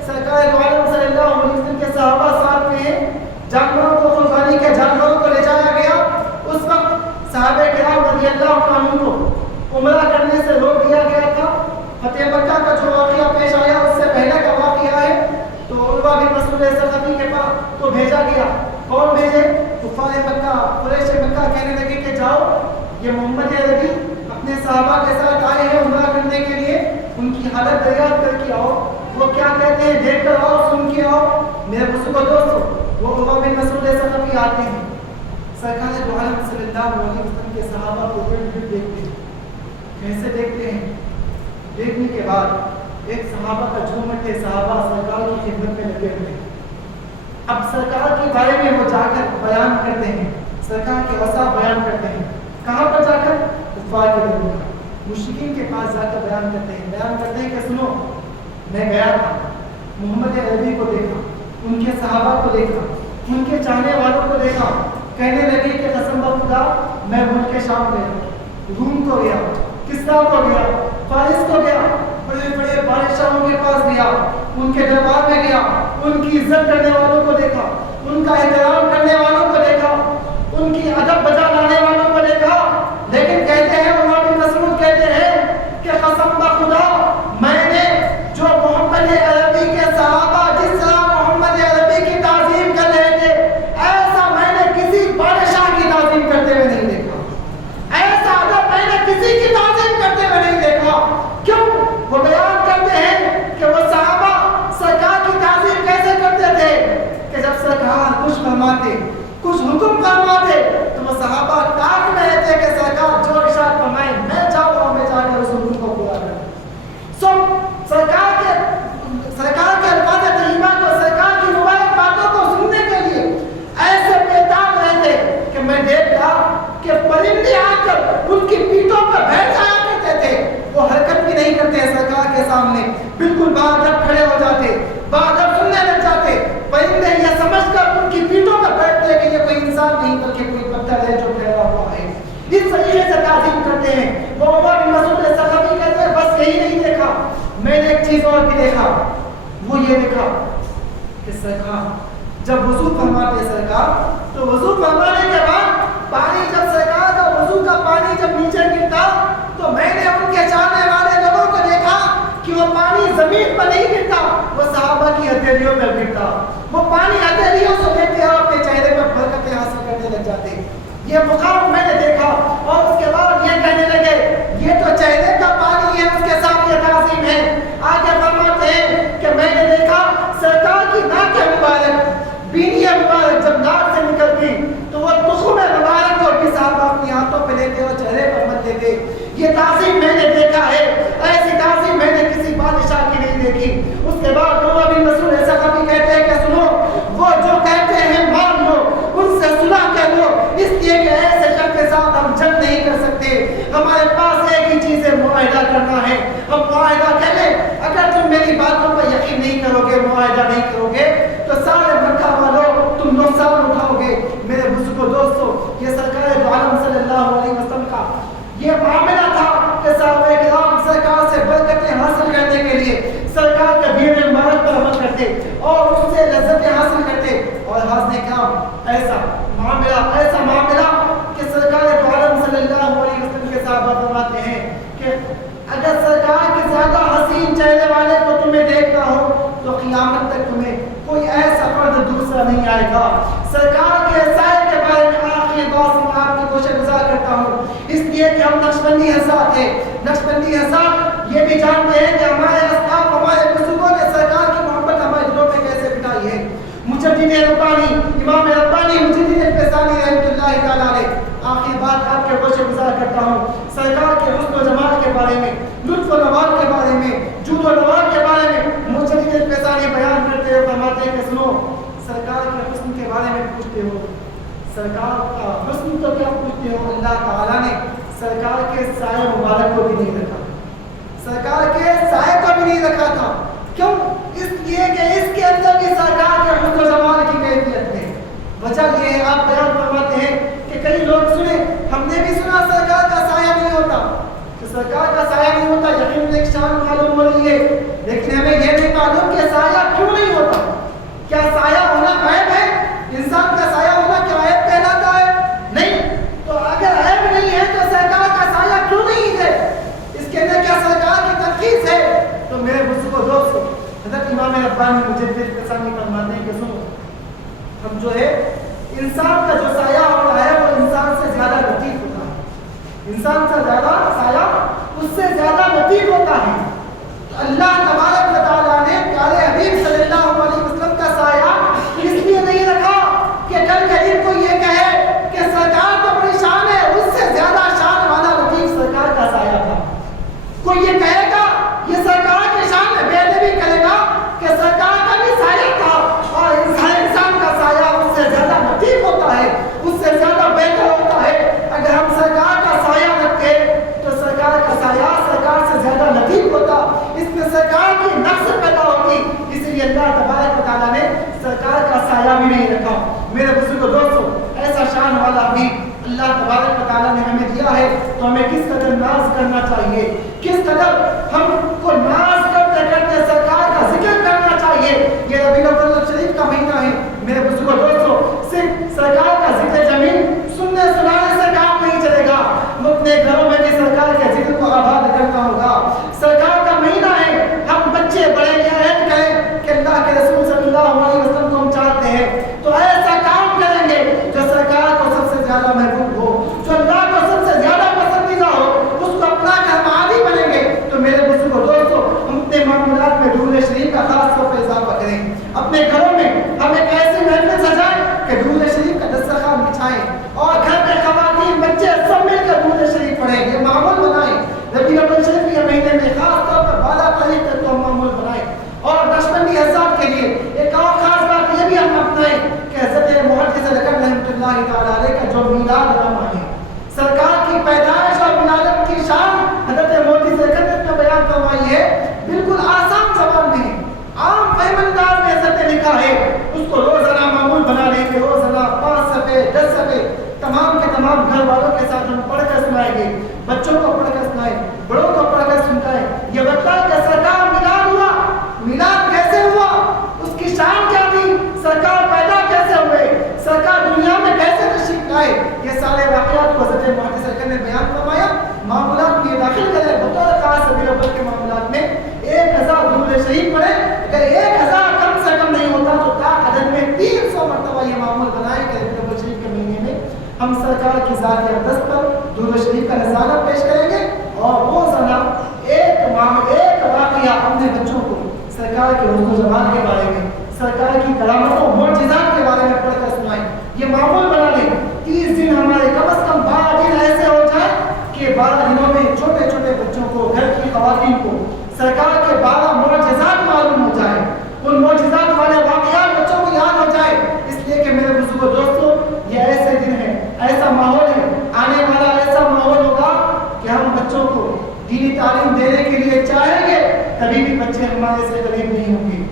سرکار عالم صلی اللہ علیہ وسلم کے صحابہ ساتھ میں جانوروں کو قربانی کے جانوروں کو لے جایا گیا. اس وقت صحابہ کرام رضی اللہ عنہ کو عمرہ کرنے سے روک دیا گیا تھا. فتح مکہ کا جو واقعہ پیش آیا اس سے پہلے کا واقعہ ہے. تو عروہ بن مسعود ثقفی کے پاس کو بھیجا گیا. کون بھیجے؟ کفار مکہ، قریش مکہ کہنے لگے کہ جاؤ یہ محمد عربی اپنے صحابہ کے ساتھ آئے ہیں عمرہ کرنے کے لیے، ان کی حالت دریافت کر کے آؤ، وہ کیا کہتے ہیں دیکھ کر آؤ، سن کے آؤ. میرے بزرگوں دوستوں، وہ عروہ بن مسعود ثقفی آتے ہیں، سرکار دو عالم صلی اللہ علیہ وسلم کے صحابہ کو دیکھتے ہیں. کیسے دیکھتے ہیں؟ دیکھنے کے بعد ایک صحابہ کا جھومٹ ہے، صحابہ سرکار کی خدمت میں لگے ہوئے. اب سرکار کے بارے میں وہ جا کر بیان کرتے ہیں، سرکار کے اوصاف بیان کرتے ہیں. کہاں پر جا کر؟ کفار کے درمیان، مشرکین کے پاس جا کر بیان کرتے ہیں کہ سنو میں گیا تھا، محمد عربی کو دیکھا، ان کے صحابہ کو دیکھا، ان کے چاہنے والوں کو دیکھا. کہنے لگے کہ قسم خدا میں ملک شام گیا، روم کو گیا، کسرا کو گیا، فارس کو گیا، بڑے بڑے بادشاہوں کے پاس گیا، ان کے دربار میں گیا، ان کی عزت کرنے والوں کو دیکھا، ان کا احترام کرنے والوں کو دیکھا، ان کی ادب بجا لانے والوں کو دیکھا. لیکن کہتے ہیں عروہ بن مسعود کہتے ہیں کہ قسم خدا میں نے جو محمد عربی کے صحابہ جس طرح محمد عربی کی تعظیم کر رہے تھے ایسا میں نے کسی بادشاہ کی تعظیم کرتے ہوئے نہیں دیکھا، ایسا ادب میں نے کسی کی تعظیم کرتے ہوئے نہیں دیکھا. کیوں؟ وہ بیان کرتے ہیں کہ وہ صحابہ سرکار کی تعظیم کیسے کرتے تھے کہ جب سرکار کچھ فرماتے، کچھ حکم فرماتے تو وہ صحابہ تاک میں رہتے کہ سرکار جو ارشاد فرمائے میں جاؤں اور میں جا کر اس حکم کو پورا کروں. سرکار کے الفاظ طیبہ کو، سرکار کی مبارک باتوں کو سننے کے لیے ایسے بیدار سرکار جب وضو فرماتے سرکار تو وضو فرمانے کے بعد پانی جب سرکار کا وضو کا پانی جب نیچے گرتا تو میں نے ان کے چاہنے والے لوگوں کو دیکھا کہ وہ پانی زمین پر نہیں گرتا، وہ صحابہ کی ہتھیلیوں پر گرتا، وہ پانی ہتھیلیوں سے لیتے اور اپنے چہرے پر برکتیں حاصل کرنے لگ جاتے۔ یہ مقام میں نے دیکھا اور اس کے بعد یہ کہنے لگے یہ تو چہرے کا پانی ہے، اس کے ساتھ یہ تعظیم ہے۔ آگے فرماتے ہیں کہ میں نے دیکھا سرکار کی ناک مبارک، بینی مبارک جب ناک سے نکلتی تو وہ تخم مبارک کو بھی صحابہ اپنی ہاتھوں پہ لیتے اور چہرے پر مت دیتے۔ یہ تعظیم میں نے دیکھا ہے، ایسی تعظیم میں نے کسی بادشاہ کی نہیں دیکھی۔ اس کے بعد عروہ بن مسعود ایسا کبھی کہتے ہیں کہ سنو، وہ جو کہتے ہیں مان لو، ان سے صلح کر لو، اس لیے کہ ایسے شخص کے ساتھ ہم جنگ نہیں کر سکتے۔ ہمارے پاس ایک ہی چیز ہے، معاہدہ کرنا ہے۔ ہم معاہدہ کر لیں، اگر تم میری باتوں پر یقین نہیں کرو گے، معاہدہ نہیں کرو گے تو سارے مکہ والوں تم نقصان اٹھاؤ گے۔ میرے بزرگوں دوستو، یہ سرکار دو عالم صلی اللہ علیہ وسلم کا یہ معاملہ تھا کہ صحابہ کرام سرکار سے برکتیں حاصل کرنے کے لیے سرکار کے دین مبارک پر عمل کرتے اور اس سے لذتیں حاصل کرتے۔ اور حاضر کرام ایسا معاملہ کہ سرکار دو عالم صلی اللہ علیہ وسلم کے صحابہ فرماتے ہیں کہ اگر سرکار کے زیادہ حسین چہرے والے کو تمہیں دیکھنا ہو تو قیامت تک تمہیں کوئی ایسا فرد دوسرا نہیں آئے گا۔ سرکار کے سائے کے بارے میں آخری بات میں آپ کی گوشہ گزار کرتا ہوں، اس لیے کہ ہم نقشبندی حضرات ہیں۔ نقشبندی حضرات یہ بھی جانتے ہیں کہ ہمارے اسلاف، ہمارے بزرگوں نے سرکار کی محبت ہمارے دلوں میں کیسے بٹائی ہے۔ مجدد ربانی، امام ربانی مجدد فیضانی رحمۃ اللہ تعالیٰ علیہ، آخری بات آپ کے گوشہ گزار کرتا ہوں، سرکار کے حسن و جمال کے بارے میں، لطف و نوال کے بارے میں، جود و نوال کے بارے میں مجدد فیضانی بیان کرتے ہوئے فرماتے ہیں کہ سنو، سرکار کے حسن کے بارے میں پوچھتے ہو، سرکار کا حسن تو کیا پوچھتے ہو، اللہ تعالیٰ نے سرکار کے سائے مبارک کو بھی نہیں رکھا، سرکار کے سائے کو بھی نہیں رکھا تھا۔ کیوں؟ اس لیے کہ اس کے اندر بھی سرکار کے حسن و جمال کی کیفیت ہے۔ وجہ یہ ہے، آپ بیان فرماتے ہیں کہ کئی لوگ سنیں، ہم نے بھی سنا سرکار کا سایہ نہیں ہوتا، کہ سرکار کا سایہ نہیں ہوتا، یقین ایک شان معلوم ہو رہی ہے، لیکن ہمیں یہ نہیں معلوم کہ سایہ کیوں نہیں ہوتا۔ کیا سایہ ہونا عیب ہے؟ انسان کا سایہ ہونا کیا عیب کہلاتا ہے؟ نہیں۔ تو اگر عیب نہیں ہے تو سرکار کا سایہ کیوں نہیں ہے؟ اس کے اندر کیا سرکار کی تنقید ہے؟ تو میرے بزرگوں دوستو، حضرت امام ربانی مجدد فیضانی فرماتے ہیں کہ سنو، ہم جو ہے انسان کا جو سایہ ہوتا ہے وہ انسان سے زیادہ لطیف ہوتا ہے، انسان سے زیادہ سایہ اس سے زیادہ لطیف ہوتا ہے۔ اللہ تبارک و تعالیٰ نے پیارے حبیب صلی اللہ علیہ وسلم کا سایہ اس لیے نہیں رکھا کہ کل قریب کو یہ کہے کہ سرکار تو بڑی شان ہے، اس سے زیادہ شان والا لطیف سرکار کا سایہ تھا۔ کوئی یہ کہے گا یہ سرکار کی شان ہے، بے ادبی کرے گا کہ سرکار کا بھی سایہ تھا، اور انسان کا سایہ اس سے زیادہ لطیف ہوتا ہے، اس سے زیادہ بہتر ہوتا ہے۔ اگر ہم سرکار کا سایہ رکھتے تو سرکار کا سایہ سرکار سے زیادہ لطیف ہوتا، اس میں سرکار کی نقص پیدا ہوتی، اس لیے اللہ تبارک و تعالیٰ نے سرکار کا سایہ بھی نہیں رکھا۔ میرے بزرگوں دوستو، ایسا شان والا بھی اللہ تبارک و تعالیٰ نے ہمیں دیا ہے تو ہمیں کس قدر ناز کرنا چاہیے، کس قدر ہم کو ناز کرتے کرتے سرکار کا ذکر کرنا چاہیے۔ یہ ربیع الاول شریف کا مہینہ ہے میرے بزرگوں دوستو، صرف سرکار کا ذکر جمیل سننے سنانے سے کام نہیں چلے گا، اپنے گھروں میں بھی سرکار کے ذکر کو آباد کرنا ہوگا۔ سرکار کا مہینہ ہے، ہم بچے بڑے یہ عہد کریں کہ اللہ کے رسول صلی اللہ علیہ وسلم کو ہم چاہتے ہیں تو ایسا کام کریں گے جو سرکار کو سب سے زیادہ محبوب ہو، جو اللہ کو سب سے زیادہ پسندیدہ ہو، اس کو اپنا گھر عادی بنیں گے۔ تو میرے بزرگوں دوستو، ہم اپنے معمولات میں درود شریف کا خاص طور پر اضافہ کریں، اپنے گھروں میں ہم ایک ایسی محفل سجائیں کہ درود شریف کا دسترخوان بچھائیں اور گھر میں خواتین بچے سب مل کر درود شریف پڑھیں، یہ معمول بنائیں۔ ربیع الاول شریف کے مہینے میں خاص طور پر بالا تاریخ تک تو معمول بنائیں۔ اور نقشبندی حضرات کے لیے ایک اور خاص بات یہ بھی ہم اپنائیں کہ حضرت محدث لقب رحمۃ اللہ تعالیٰ علیہ کا جو میلاد نامہ ہے، سرکار کی پیدائش اور ولادت کی شان حضرت محدث لقب نے بیان فرمائی ہے، بالکل آسان زبان میں، عام فہم انداز میں حضرت نے لکھا ہے، اس کو روزانہ معمول بنا لیں گے، روزانہ 5 صفحے 10 صفحے تمام کے تمام گھر والوں کے ساتھ ہم پڑھ کر سنائیں گے، بچوں کو پڑھ کر سنائیں، بڑوں کو پڑھ کر سنائیں، یہ بتائیں کہ سرکار میلاد ہوا، میلاد کیسے ہوا، اس کی شان کیا تھی، معمول بنائیں کہ ربیع شریف کے مہینے میں ہم سرکار کی ذات اقدس پر درود شریف کا نذرانہ پیش کریں گے اور روزانہ ایک واقعہ اپنے بچوں کو سرکار کے حسن و جمال کے بارے میں، سرکار کی کرامتوں معجزات کے بارے میں پڑھ کر سنائیں. یہ معمول بنا لیں. 30 دن ہمارے کم از کم 12 دن ایسے ہو جائے کہ 12 دنوں میں چھوٹے چھوٹے بچوں کو، گھر کی خواتین کو سرکار کے 12 معجزات معلوم ہو جائے، ان معجزات والے واقعات بچوں کو یاد ہو جائے. اس لیے کہ میرے بزرگوں دوستوں، یہ ایسے دن ہے، ایسا ماحول ہے، آنے والا ایسا ماحول ہوگا کہ ہم بچوں کو دینی تعلیم دینے کے لیے چاہیں گے کبھی بھی بچے ہمارے سے قریب نہیں ہوں گے.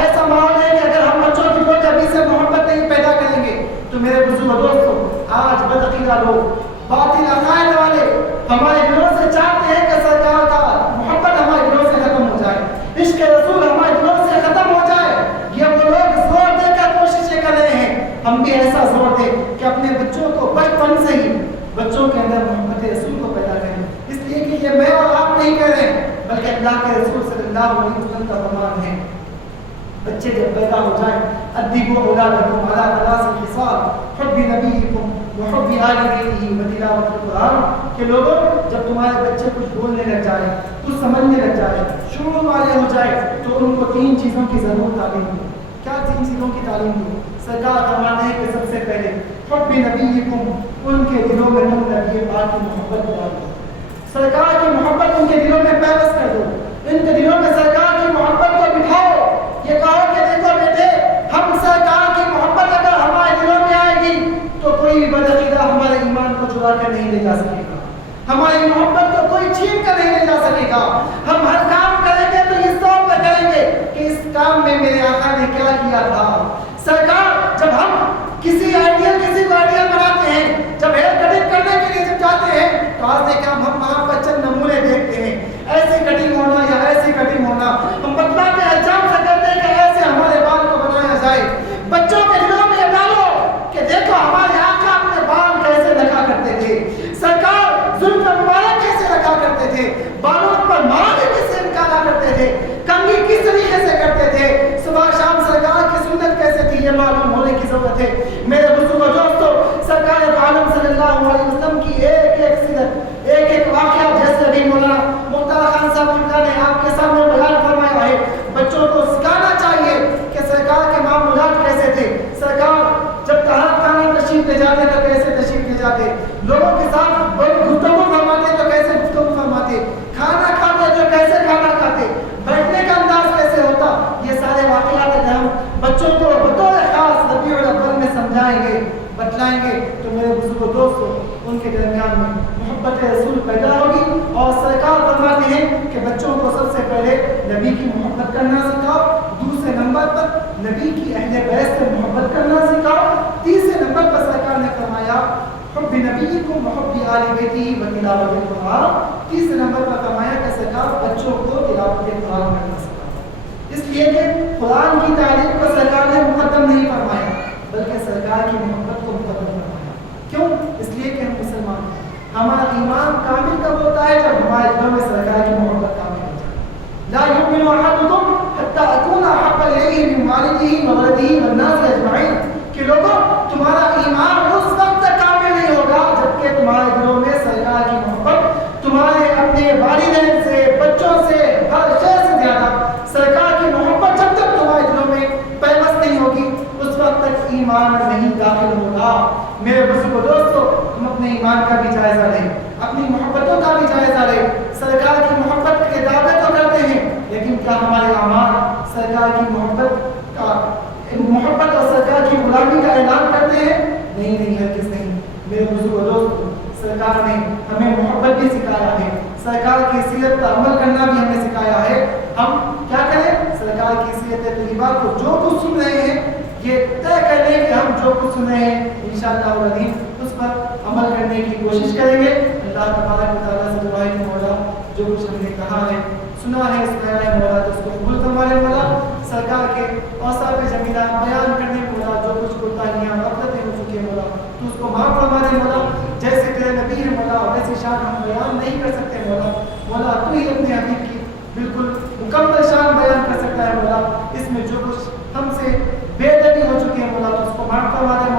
ایسا ماحول ہے کہ اگر ہم بچوں کی دل میں ابھی سے محبت نہیں پیدا کریں گے تو میرے بزرگوں دوستوں، آج بدعقیدہ لوگ، باطل عقائد والے ہمارے دلوں سے چاہتے ہیں کہ سرکار کا محبت ہمارے دلوں سے ختم ہو جائے، عشق رسول ہمارے دلوں سے ختم ہو جائے. یہ وہ لوگ زور دے کر کوششیں کر رہے ہیں. ہم بھی ایسا زور دیں کہ اپنے بچوں کو بچپن سے ہی بچوں کے اندر محبت رسول کو پیدا کریں. اس لیے کہ یہ میں اور آپ نہیں کہہ رہے بلکہ اللہ کے رسول صلی اللہ علیہ وسلم کا فرمان ہے. بچے جب پیدا ہو جائیں، ادبوا اولادکم علی ثلاث خصال حب نبیکم وحب آل بیتہ وتلاوۃ القرآن. کہ لوگوں، جب تمہارے بچے کچھ بولنے لگ جائے، کچھ سمجھنے لگ جائے، شعور والے ہو جائے تو ان کو 3 چیزوں کی ضرور تعلیم دو. کیا 3 چیزوں کی تعلیم دو؟ سرکار فرماتے ہیں کہ سب سے پہلے حب نبیکم، ان کے دلوں میں تم نبی پاک کی محبت ڈال دو. سرکار کی محبت ان کے دلوں میں پیوست کر دو. ان کے دلوں میں سرکار کی محبت کو بٹھاؤ. یہ کہو کہ دیکھو بیٹے، ہم سرکار کی محبت اگر ہمارے دلوں میں آئے گی تو کوئی بدعقیدہ ہمارے ایمان کو چرا کر نہیں لے جا سکے گا، ہماری محبت کو کوئی چھین کر نہیں لے جا سکے گا. ہم ہر کام کریں گے تو اس طور پہ کریں گے کہ اس کام میں میرے آقا نے کیا کیا تھا. سرکار، جب ہم کسی کو آئیڈیل بناتے ہیں، جب ہیئر کٹنگ کرنے کے لیے جب جاتے ہیں تو آج دیکھیں ہم وہاں پر چند نمونے دیکھتے ہیں، ایسی کٹنگ ہونا یا ایسی کٹنگ ہونا. ہم بتلاتے ہیں، جام سے کرتے ہیں کہ ایسے ہمارے بال کو بنایا جائے. بچوں کے دلوں میں یہ ڈالو کہ دیکھو ہمارے آقا اپنے بال کیسے رکھا کرتے تھے، سرکار زلف مبارک کیسے رکھا کرتے تھے، بالوں پر مار کیسے نکالا کرتے تھے، کنگھی کس طریقے سے کرتے تھے، صبح شام سرکار کی سنت کیسے تھی، یہ معلوم ہونے کی ضرورت ہے. میرے بزرگوں دوستوں، سرکار عالم صلی اللہ علیہ وسلم کی ایک سیرت، ایک واقعہ جیسے ابھی مولانا مختار خان صاحب نے آپ کے سامنے بیان فرمایا ہے. بچوں کو سکھانا چاہیے کہ سرکار کے معمولات کیسے تھے. سرکار جب طہارت خانے تشریف لے جاتے تو کیسے تشریف لے جاتے، لوگوں کے ساتھ بڑی گفتگو فرماتے تو کیسے گفتگو فرماتے، کھانا کھاتے تو کیسے کھانا کھاتے، بیٹھنے کا انداز کیسے ہوتا. یہ سارے واقعات اگر ہم بچوں کو بطور خاص ربیع الاول میں سمجھائیں گے، بتلائیں گے تو میرے بزرگوں دوستوں، ان کے درمیان میں محبت رسول پیدا ہوگی. اور سرکار فرماتے ہیں کہ بچوں کو سب سے پہلے نبی کی محبت کرنا سکھاؤ، دوسرے نمبر پر نبی کی اہل بیت سے محبت کرنا سکھاؤ، تیسرے نمبر پر سرکار نے فرمایا حب نبیکم وحب آل بیتہ وتلاوۃ القرآن. تیسرے نمبر پر فرمایا کہ سرکار بچوں کو تلاوت قرآن کرنا سکھاؤ. اس لیے کہ قرآن کی تعلیم کو سرکار نے مقدم نہیں فرمایا بلکہ سرکار کی محبت کو مقدم فرمایا. کیوں؟ اس لیے کہ ہم مسلمان ہیں. ہمارا ایمان کامل کب ہوتا ہے؟ جب ہمارے دلوں میں سرکار کی محبت کامل ہو جائے. لا یؤمن احدکم حتی اکون احب الیہ من والدہ وولدہ والناس اجمعین. کہ لوگوں، تمہارا ایمان اس وقت تک کامل نہیں ہوگا جبکہ تمہارے دلوں میں سرکار کی محبت، تمہارے اپنے والدین سے، بچوں سے، ہر شے سے زیادہ سرکار کی محبت جب تک تمہارے دلوں میں پیوست نہیں ہوگی اس وقت تک ایمان نہیں داخل ہوگا. میرے بزرگوں دوستوں، ہم اپنے ایمان کا بھی جائزہ لیں، اپنی محبتوں کا بھی جائزہ لیں. سرکار کی محبت کے دعوے تو کرتے ہیں لیکن کیا ہمارے اعمال سرکار کی محبت اور سرکار کی غلامی کا اعلان کرتے ہیں؟ نہیں، ہرگز نہیں. میرے بزرگوں دوستوں، سرکار نے ہمیں محبت بھی سکھایا ہے، سرکار کی سیرت پر عمل کرنا بھی ہمیں سکھایا ہے. ہم کیا کریں؟ سرکار کی سیرت طیبہ کو جو کچھ سن رہے ہیں یہ طے کر لیں کہ ہم جو کچھ سن رہے ہیں انشاءاللہ العظیم اس پر عمل کرنے کی کوشش کریں گے. اللہ تبارک و تعالیٰ سے دعا ہے مولا، جو کچھ ہم نے کہا ہے، سنا ہے، سنایا ہے مولا، تو اس کو قبول فرما لے مولا. سرکار کے اوصاف جمیلہ بیان کرنے مولا جو کچھ کوتاہیاں غفلتیں ہو چکی ہیں مولا تو اس کو معاف فرما دے مولا. جیسے تیرے نبی ہے مولا ویسی شان ہم بیان نہیں کر سکتے مولا تو ہی اپنے حبیب کی بالکل مکمل شان بیان کر سکتا ہے مولا. اس میں جو کچھ ہم سے بے ادبی ہو چکی ہے مولا تو اس کو معاف فرما دے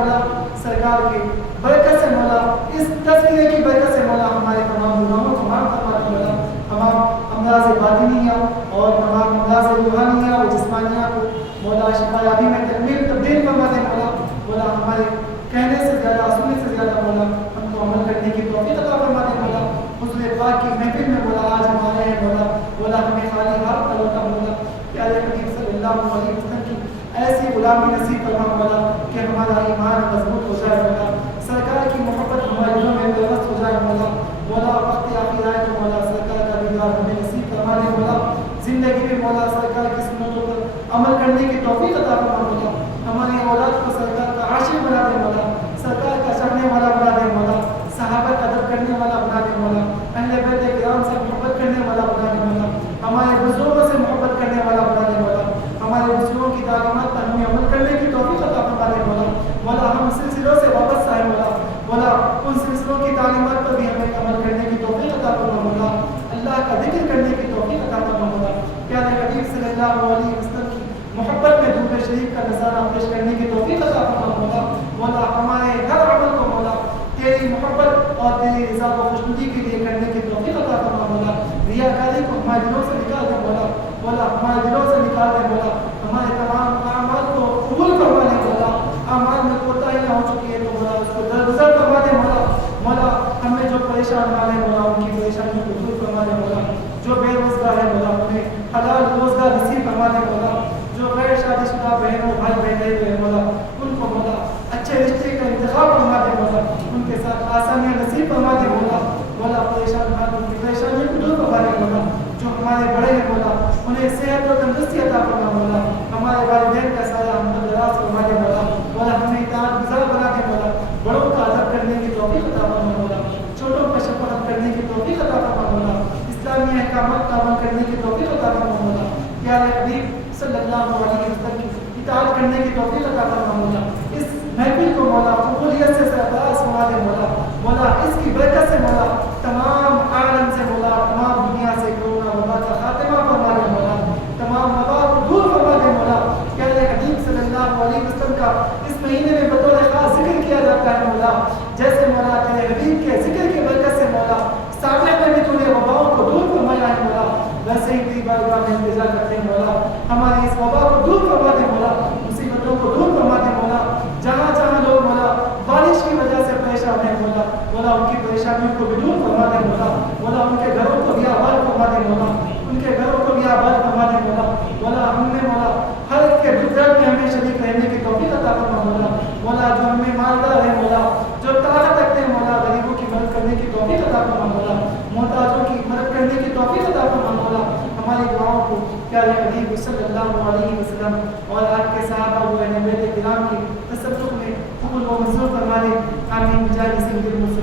سرکار کی برکت سے مولا، اس تذکرے کی برکت سے مولا ہمارے تمام گناہوں کو معاف فرما دے مولا، تمام امراض باطنیہ اور تمام امراض روحانیہ و جسمانیہ کو مولا شفا یابی میں تبدیل فرما دے مولا، مولا ہمارے کہنے سے زیادہ سننے سے زیادہ مولا ہم کو عمل کرنے کی توفیق عطا فرما دے مولا، حضور پاک کی محفل میں مولا آج ہم آئے ہیں مولا، مولا ہمیں خالی ہاتھ نہ لوٹا مولا، پیارے حبیب صلی اللہ علیہ وسلم کی ایسی غلامی نصیب فرما مولا کہ ہمارا ایمان مضبوط ہو جائے مولا، سرکار کی محبت ہمارے دلوں میں پیوست ہو جائے مولا، مولا وقت آخر آئے تو مولا سرکار کا دیدار ہمیں نصیب فرما دے مولا، زندگی میں مولا سرکار کی سنتوں پر عمل کرنے کی توفیق عطا فرما مولا، ہماری اولاد کو سرکار کا عاشق بنا دے مولا، سرکار کا چڑھنے والا بنا دے مولا، صحابہ کا ادب کرنے والا بنا دے مولا، اہل بیت کرام سے محبت کرنے والا بنا دے مولا، ہمارے بزرگوں سے محبت کرنے والا بنا دے مولا، ہمارے بزرگوں کی تعلیمات پر ہمیں عمل کرنے کی توفیق عطا فرما دے مولا، مولا ہم سلسلوں سے واپس آئے مولا، مولا ان سلسلوں کی تعلیمات پر بھی ہمیں عمل کرنے کی توفیق عطا فرما مولا، اللہ کا ذکر کرنے کی توفیق عطا فرما مولا، پیارے حبیب صلی اللہ علیہ وسلم کی محبت میں درود شریف کا نظارہ پیش کرنے کی توفیق عطا فرما مولا، مولا ہمارے ہر عمل کو مولا تیری محبت اور تیری رضا و خوشنودی کے لیے کرنے کی توفیق عطا فرما مولا، ریاکاری کو ہمارے دلوں سے نکال دے مولا، مولا ہمارے دلوں سے نکال دے مولا، ہمارے تمام اعمال کو قبول فرما دے مولا، اعمال میں کوتاہیاں ہو چکی ہے تو مولا اس کو درگزر فرما دے مولا، مولا ہمیں جو پریشان والے مولا ان کی پریشانیوں کو دور فرما دے مولا، جو بے روزگار ہے مولا انہیں حلال روزگار نصیب فرما دے مولا، جو غیر شادی شدہ بہنوں بھائی بہن رہے ہوئے مولا ان کو مولا اچھے رشتے کا انتخاب فرما دے مولا، ان کے ساتھ آسانیاں نصیب فرما دے مولا، مولا پریشان ان کی پریشانیوں کو دور فرما دے مولا، جو ہمارے بڑے ہیں مولا انہیں صحت اور تندرستی عطا فرما مولا، ہمارے والدین کا سایہ ہم پر دراز فرما دے مولا، مولا ہمیں اطاعت گزار بنا دے مولا، بڑوں کا ادب کرنے کی توفیق عطا فرما مولا، چھوٹوں کا شفقت کرنے کی توفیق عطا فرما مولا، اسلامی احکامات کا عمل کرنے کی توفیق عطا فرما مولا، پیارے حبیب صلی اللہ علیہ وسلم کی اطاعت کرنے کی توفیق عطا فرما مولا، اس محفل کو مولا قبولیت سے سرفراز فرما دے مولا، مولا اس کی برکت سے مولا تمام عالم سے مولا تمام دنیا سے کورونا وبا کا خاتمہ فرما دے مولا، تمام وبا کو دور فرما دے مولا، پیارے حبیب صلی اللہ علیہ وسلم کا اس مہینے میں بطور خاص ذکر کیا جاتا ہے مولا، جیسے مولا تیرے حبیب کے ذکر کی برکت سے مولا سابق میں بھی تو نے وباؤں کو دور فرمایا ہے مولا، ویسے ہی تیری بارگاہ میں التجا کرتے ہیں مولا ہماری اس وبا کو دور فرما دے مولا، مصیبتوں کو دور فرما دے مولا، جہاں جہاں لوگ مولا بارش کی وجہ سے پریشان ہیں مولا، مولا ان کی پریشانیوں کو بھی دور فرما دے مولا، مولا ان کے گھروں کو بھی آباد فرما دے مولا، ان کے گھروں کو بھی آباد فرما دے مولا، مولا ہم نے مولا ہر ایک کے دکھ درد میں ہمیں شریک رہنے کی توفیق عطا فرما مولا، مولا جو ہمیں مالدار ہے مولا جو طاقت رکھتے ہیں مولا غریبوں کی مدد کرنے کی توفیق عطا فرما مولا، محتاجوں کی مدد کرنے کی توفیق عطا فرما مولا، ہماری دعاؤں کو پیارے حبیب صلی اللہ علیہ وسلم اور آپ کے صحابہ و اہل بیت کرام کی تصدق میں قبول و منظور فرما دے، آمین بجائے سید المرسلین۔